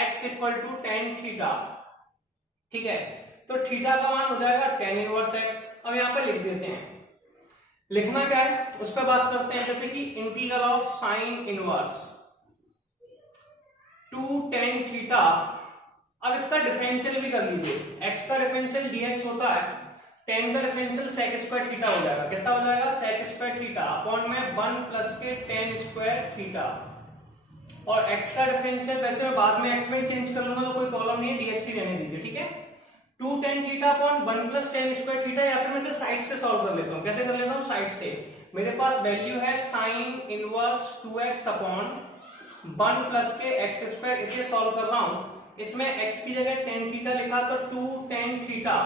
x equal to tan theta. ठीक है, तो थीटा का मान हो जाएगा tan इनवर्स x। अब यहाँ पे लिख देते हैं, लिखना क्या है उस पर बात करते हैं। जैसे कि integral of sine inverse 2 tan theta. अब इसका डिफरेंशियल भी कर लीजिए, x का डिफरेंशियल dx होता है, tan का डिफरेंशियल sec स्क्वायर थीटा हो जाएगा। कितना हो जाएगा, sec स्क्वायर थीटा अपॉन में 1 प्लस के tan स्क्वायर थीटा। और x का डिफरेंशियल वैसे मैं बाद में x में चेंज कर लूंगा तो कोई प्रॉब्लम नहीं है, dx ही रहने दीजिए। ठीक है, 2 tan theta upon 1 plus tan square theta, या फिर मैं इसे साइड से सॉल्व कर लेता हूं। कैसे कर लेता हूं, साइड से। मेरे पास वैल्यू है sin inverse 2x upon 1 plus के x स्क्वायर, इसे सॉल्व कर रहा हूं। इसमें x की जगह tan थीटा लिखा तो 2 tan थीटा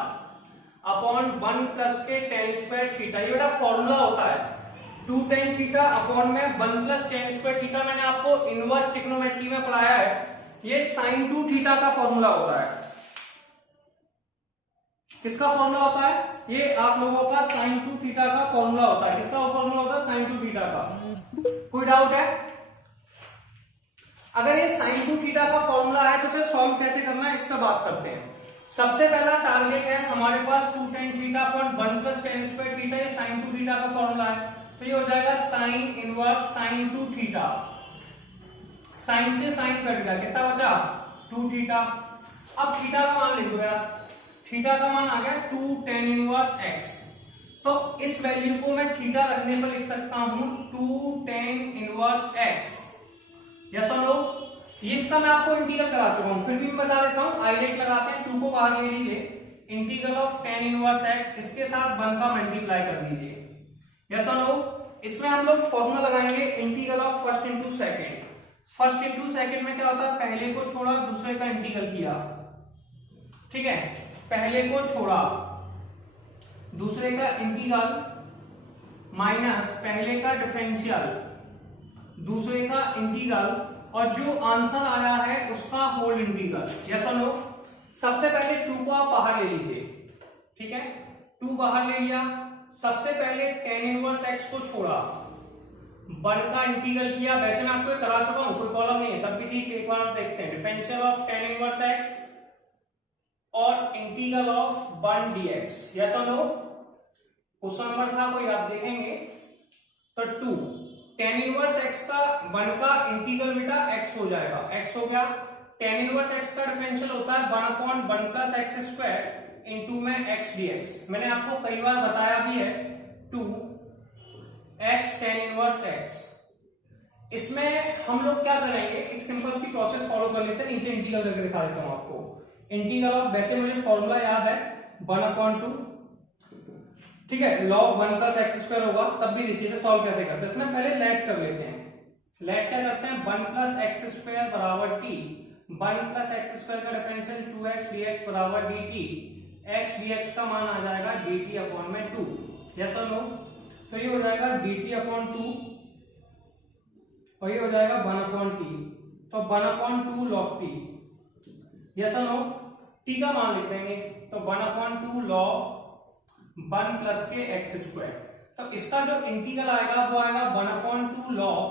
अपॉन 1 प्लस के tan स्क्वायर थीटा। ये बेटा फॉर्मूला होता है, 2 tan थीटा अपॉन में 1 प्लस tan स्क्वायर थीटा। मैंने आपको इनवर्स ट्रिग्नोमेट्री में पढ़ाया है, ये sin 2 थीटा का फॉर्मूला होता है। किसका फॉर्मूला होता है, ये आप लोगों का sin 2 थीटा का फॉर्मूला होता है। किसका फॉर्मूला होता है, sin 2 थीटा का। कोई डाउट है? अगर ये sin 2 थीटा का फॉर्मूला है तो इसे सॉल्व कैसे करना है इस पर बात करते हैं। सबसे पहला टारगेट है हमारे पास 2 tan theta upon 1 plus tan square theta, ये sin 2 थीटा का फॉर्मूला है, तो ये हो जाएगा sin inverse sin 2 theta. sin से sin कट गया, कितना बचा 2 थीटा। अब थीटा का मान लिख दो यार, थीटा का मान आ गया 2 tan इनवर्स x। तो इस वैल्यू को मैं थीटा रखने पर लिख सकता हूं 2 tan इनवर्स x। यस और नो? इसका मैं आपको इंटीग्रल करा चुका हूं, फिर भी मैं बता देता हूं। आइलेट लगाते हैं, 2 को बाहर ले लीजिए, integral of tan inverse x, इसके साथ 1 का मल्टीप्लाई कर दीजिए। यस और नो? इसमें हम लोग फॉर्मूला लगाएंगे integral of first into second. First into second में क्या होता है, पहले को छोड़ा दूसरे का इंटीग्रल किया। ठीक है, पहले को छोड़ा दूसरे का इंटीग्रल माइनस पहले का डिफरेंशियल दूसरे का इंटीग्रल, और जो आंसर आया है उसका होल इंटीग्रल। यस और नो? सबसे पहले 2 को आप बाहर ले लीजिए। ठीक है, 2 बाहर ले लिया, सबसे पहले tan इनवर्स x को छोड़ा, 1 का इंटीग्रल किया। वैसे मैं आपको करा चुका हूं, कोई प्रॉब्लम नहीं है, तब भी ठीक है, एक बार देखते हैं। Differential of tan inverse x और इंटीग्रल ऑफ 1 dx। यस और नो? क्वेश्चन नंबर था कोई, आप देखेंगे तो 2 tan इनवर्स x का 1 का इंटीग्रल बेटा x हो जाएगा, x हो गया। tan इनवर्स x का डिफरेंशियल होता है 1 upon 1 plus x square into में x dx। मैंने आपको कई बार बताया भी है, 2 x tan इनवर्स x। इसमें हम लोग क्या करेंगे, एक सिंपल सी प्रोसेस फॉलो कर लेते हैं, नीचे इंटीग्रल करके दिखा देता हूं आपको। इंटीग्रल ऑफ, वैसे मुझे फॉर्मूला याद है 1 अपॉन 2, ठीक है, log 1 प्लस एक्स स्क्वायर होगा। तब भी देखिए सॉल्व कैसे करते हैं। इसमें पहले लेट कर लेते हैं, लेट क्या करते हैं, 1 प्लस एक्स स्क्वायर बराबर t, 1 प्लस एक्स स्क्वायर का डिफरेंशियल 2x dx बराबर dt, x dx का मान आ जाएगा dt अपॉन में 2। यस और नो? तो ये हो जाएगा dt अपॉन 2 और ये हो जाएगा 1 अपॉन t, तो 1 अपॉन 2 log t। यस और नो? t का मान लिख देंगे, तो 1 अपॉन 2 log 1 प्लस के एक्स स्क्वायर। तो इसका जो इंटीग्रल आएगा वो आएगा 1 अपॉन 2 log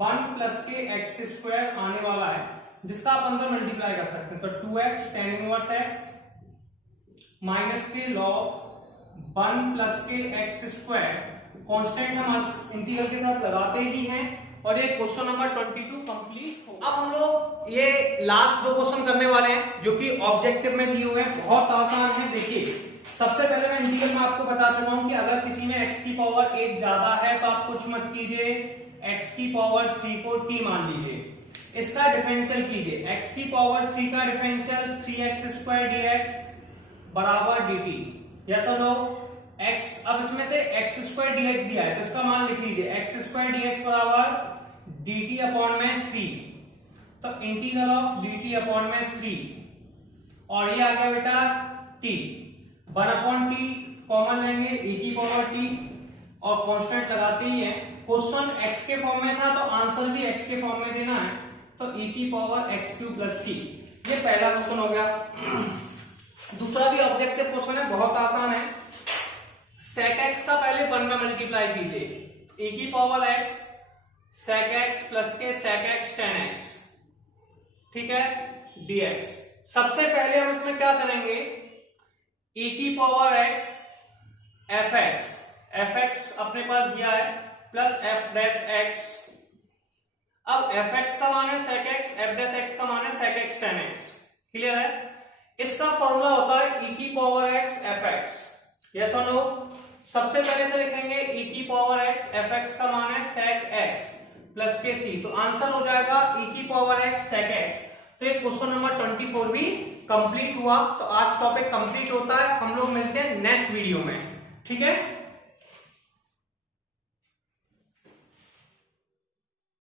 1 प्लस के एक्स स्क्वायर आने वाला है, जिसका आप अंदर मल्टीप्लाई कर सकते हैं। तो 2x tan inverse x minus के log 1 प्लस के एक्स स्क्वायर, कांस्टेंट हम इंटीग्रल के साथ लगाते ही हैं। और ये क्वेश्चन नंबर 22 कंप्लीट हो। अब हम लोग ये लास्ट 2 क्वेश्चन करने वाले हैं जो कि ऑब्जेक्टिव में दिए हुए हैं, बहुत आसान है। देखिए, सबसे पहले मैं इंटीग्रल में आपको बता चुका हूं कि अगर किसी में x की पावर 1 ज्यादा है तो आप कुछ मत कीजिए, x की पावर 3 को t मान लीजिए। इसका डिफरेंशियल कीजिए, x की पावर 3 का डिफरेंशियल 3x² dx बराबर dt। यस और नो? x, अब इसमें से x² dx दिया है तो इसका मान लिख लीजिए, x² dx बराबर dt अपॉन में 3, तो इंटीग्रल ऑफ dt अपॉन में 3 और ये आ गया बेटा t, 1/t कॉमन लेंगे, e की पावर t और कांस्टेंट लगाते ही है। क्वेश्चन x के फॉर्म में था तो आंसर भी x के फॉर्म में देना है, तो e की पावर x³ + c। ये पहला क्वेश्चन हो गया। दूसरा भी ऑब्जेक्टिव क्वेश्चन है, बहुत आसान है। sec x का पहले 1 में मल्टीप्लाई कीजिए, e की power x sec x plus के sec x tan x, ठीक है, dx। सबसे पहले हम इसमें क्या करेंगे, e की पावर x fx अपने पास दिया है प्लस f डैश x। अब fx का मान है sec x, f dash x का मान है sec x tan x। Clear है? इसका फॉर्मूला होता है e की पावर x fx। यस और नो? सबसे पहले से लिखेंगे e की पावर x fx का मान है sec x प्लस के c, तो आंसर हो जाएगा e की पावर x sec x। तो ये क्वेश्चन नंबर 24 भी कंप्लीट हुआ। तो आज टॉपिक कंप्लीट होता है, हम लोग मिलते हैं नेक्स्ट वीडियो में, ठीक है।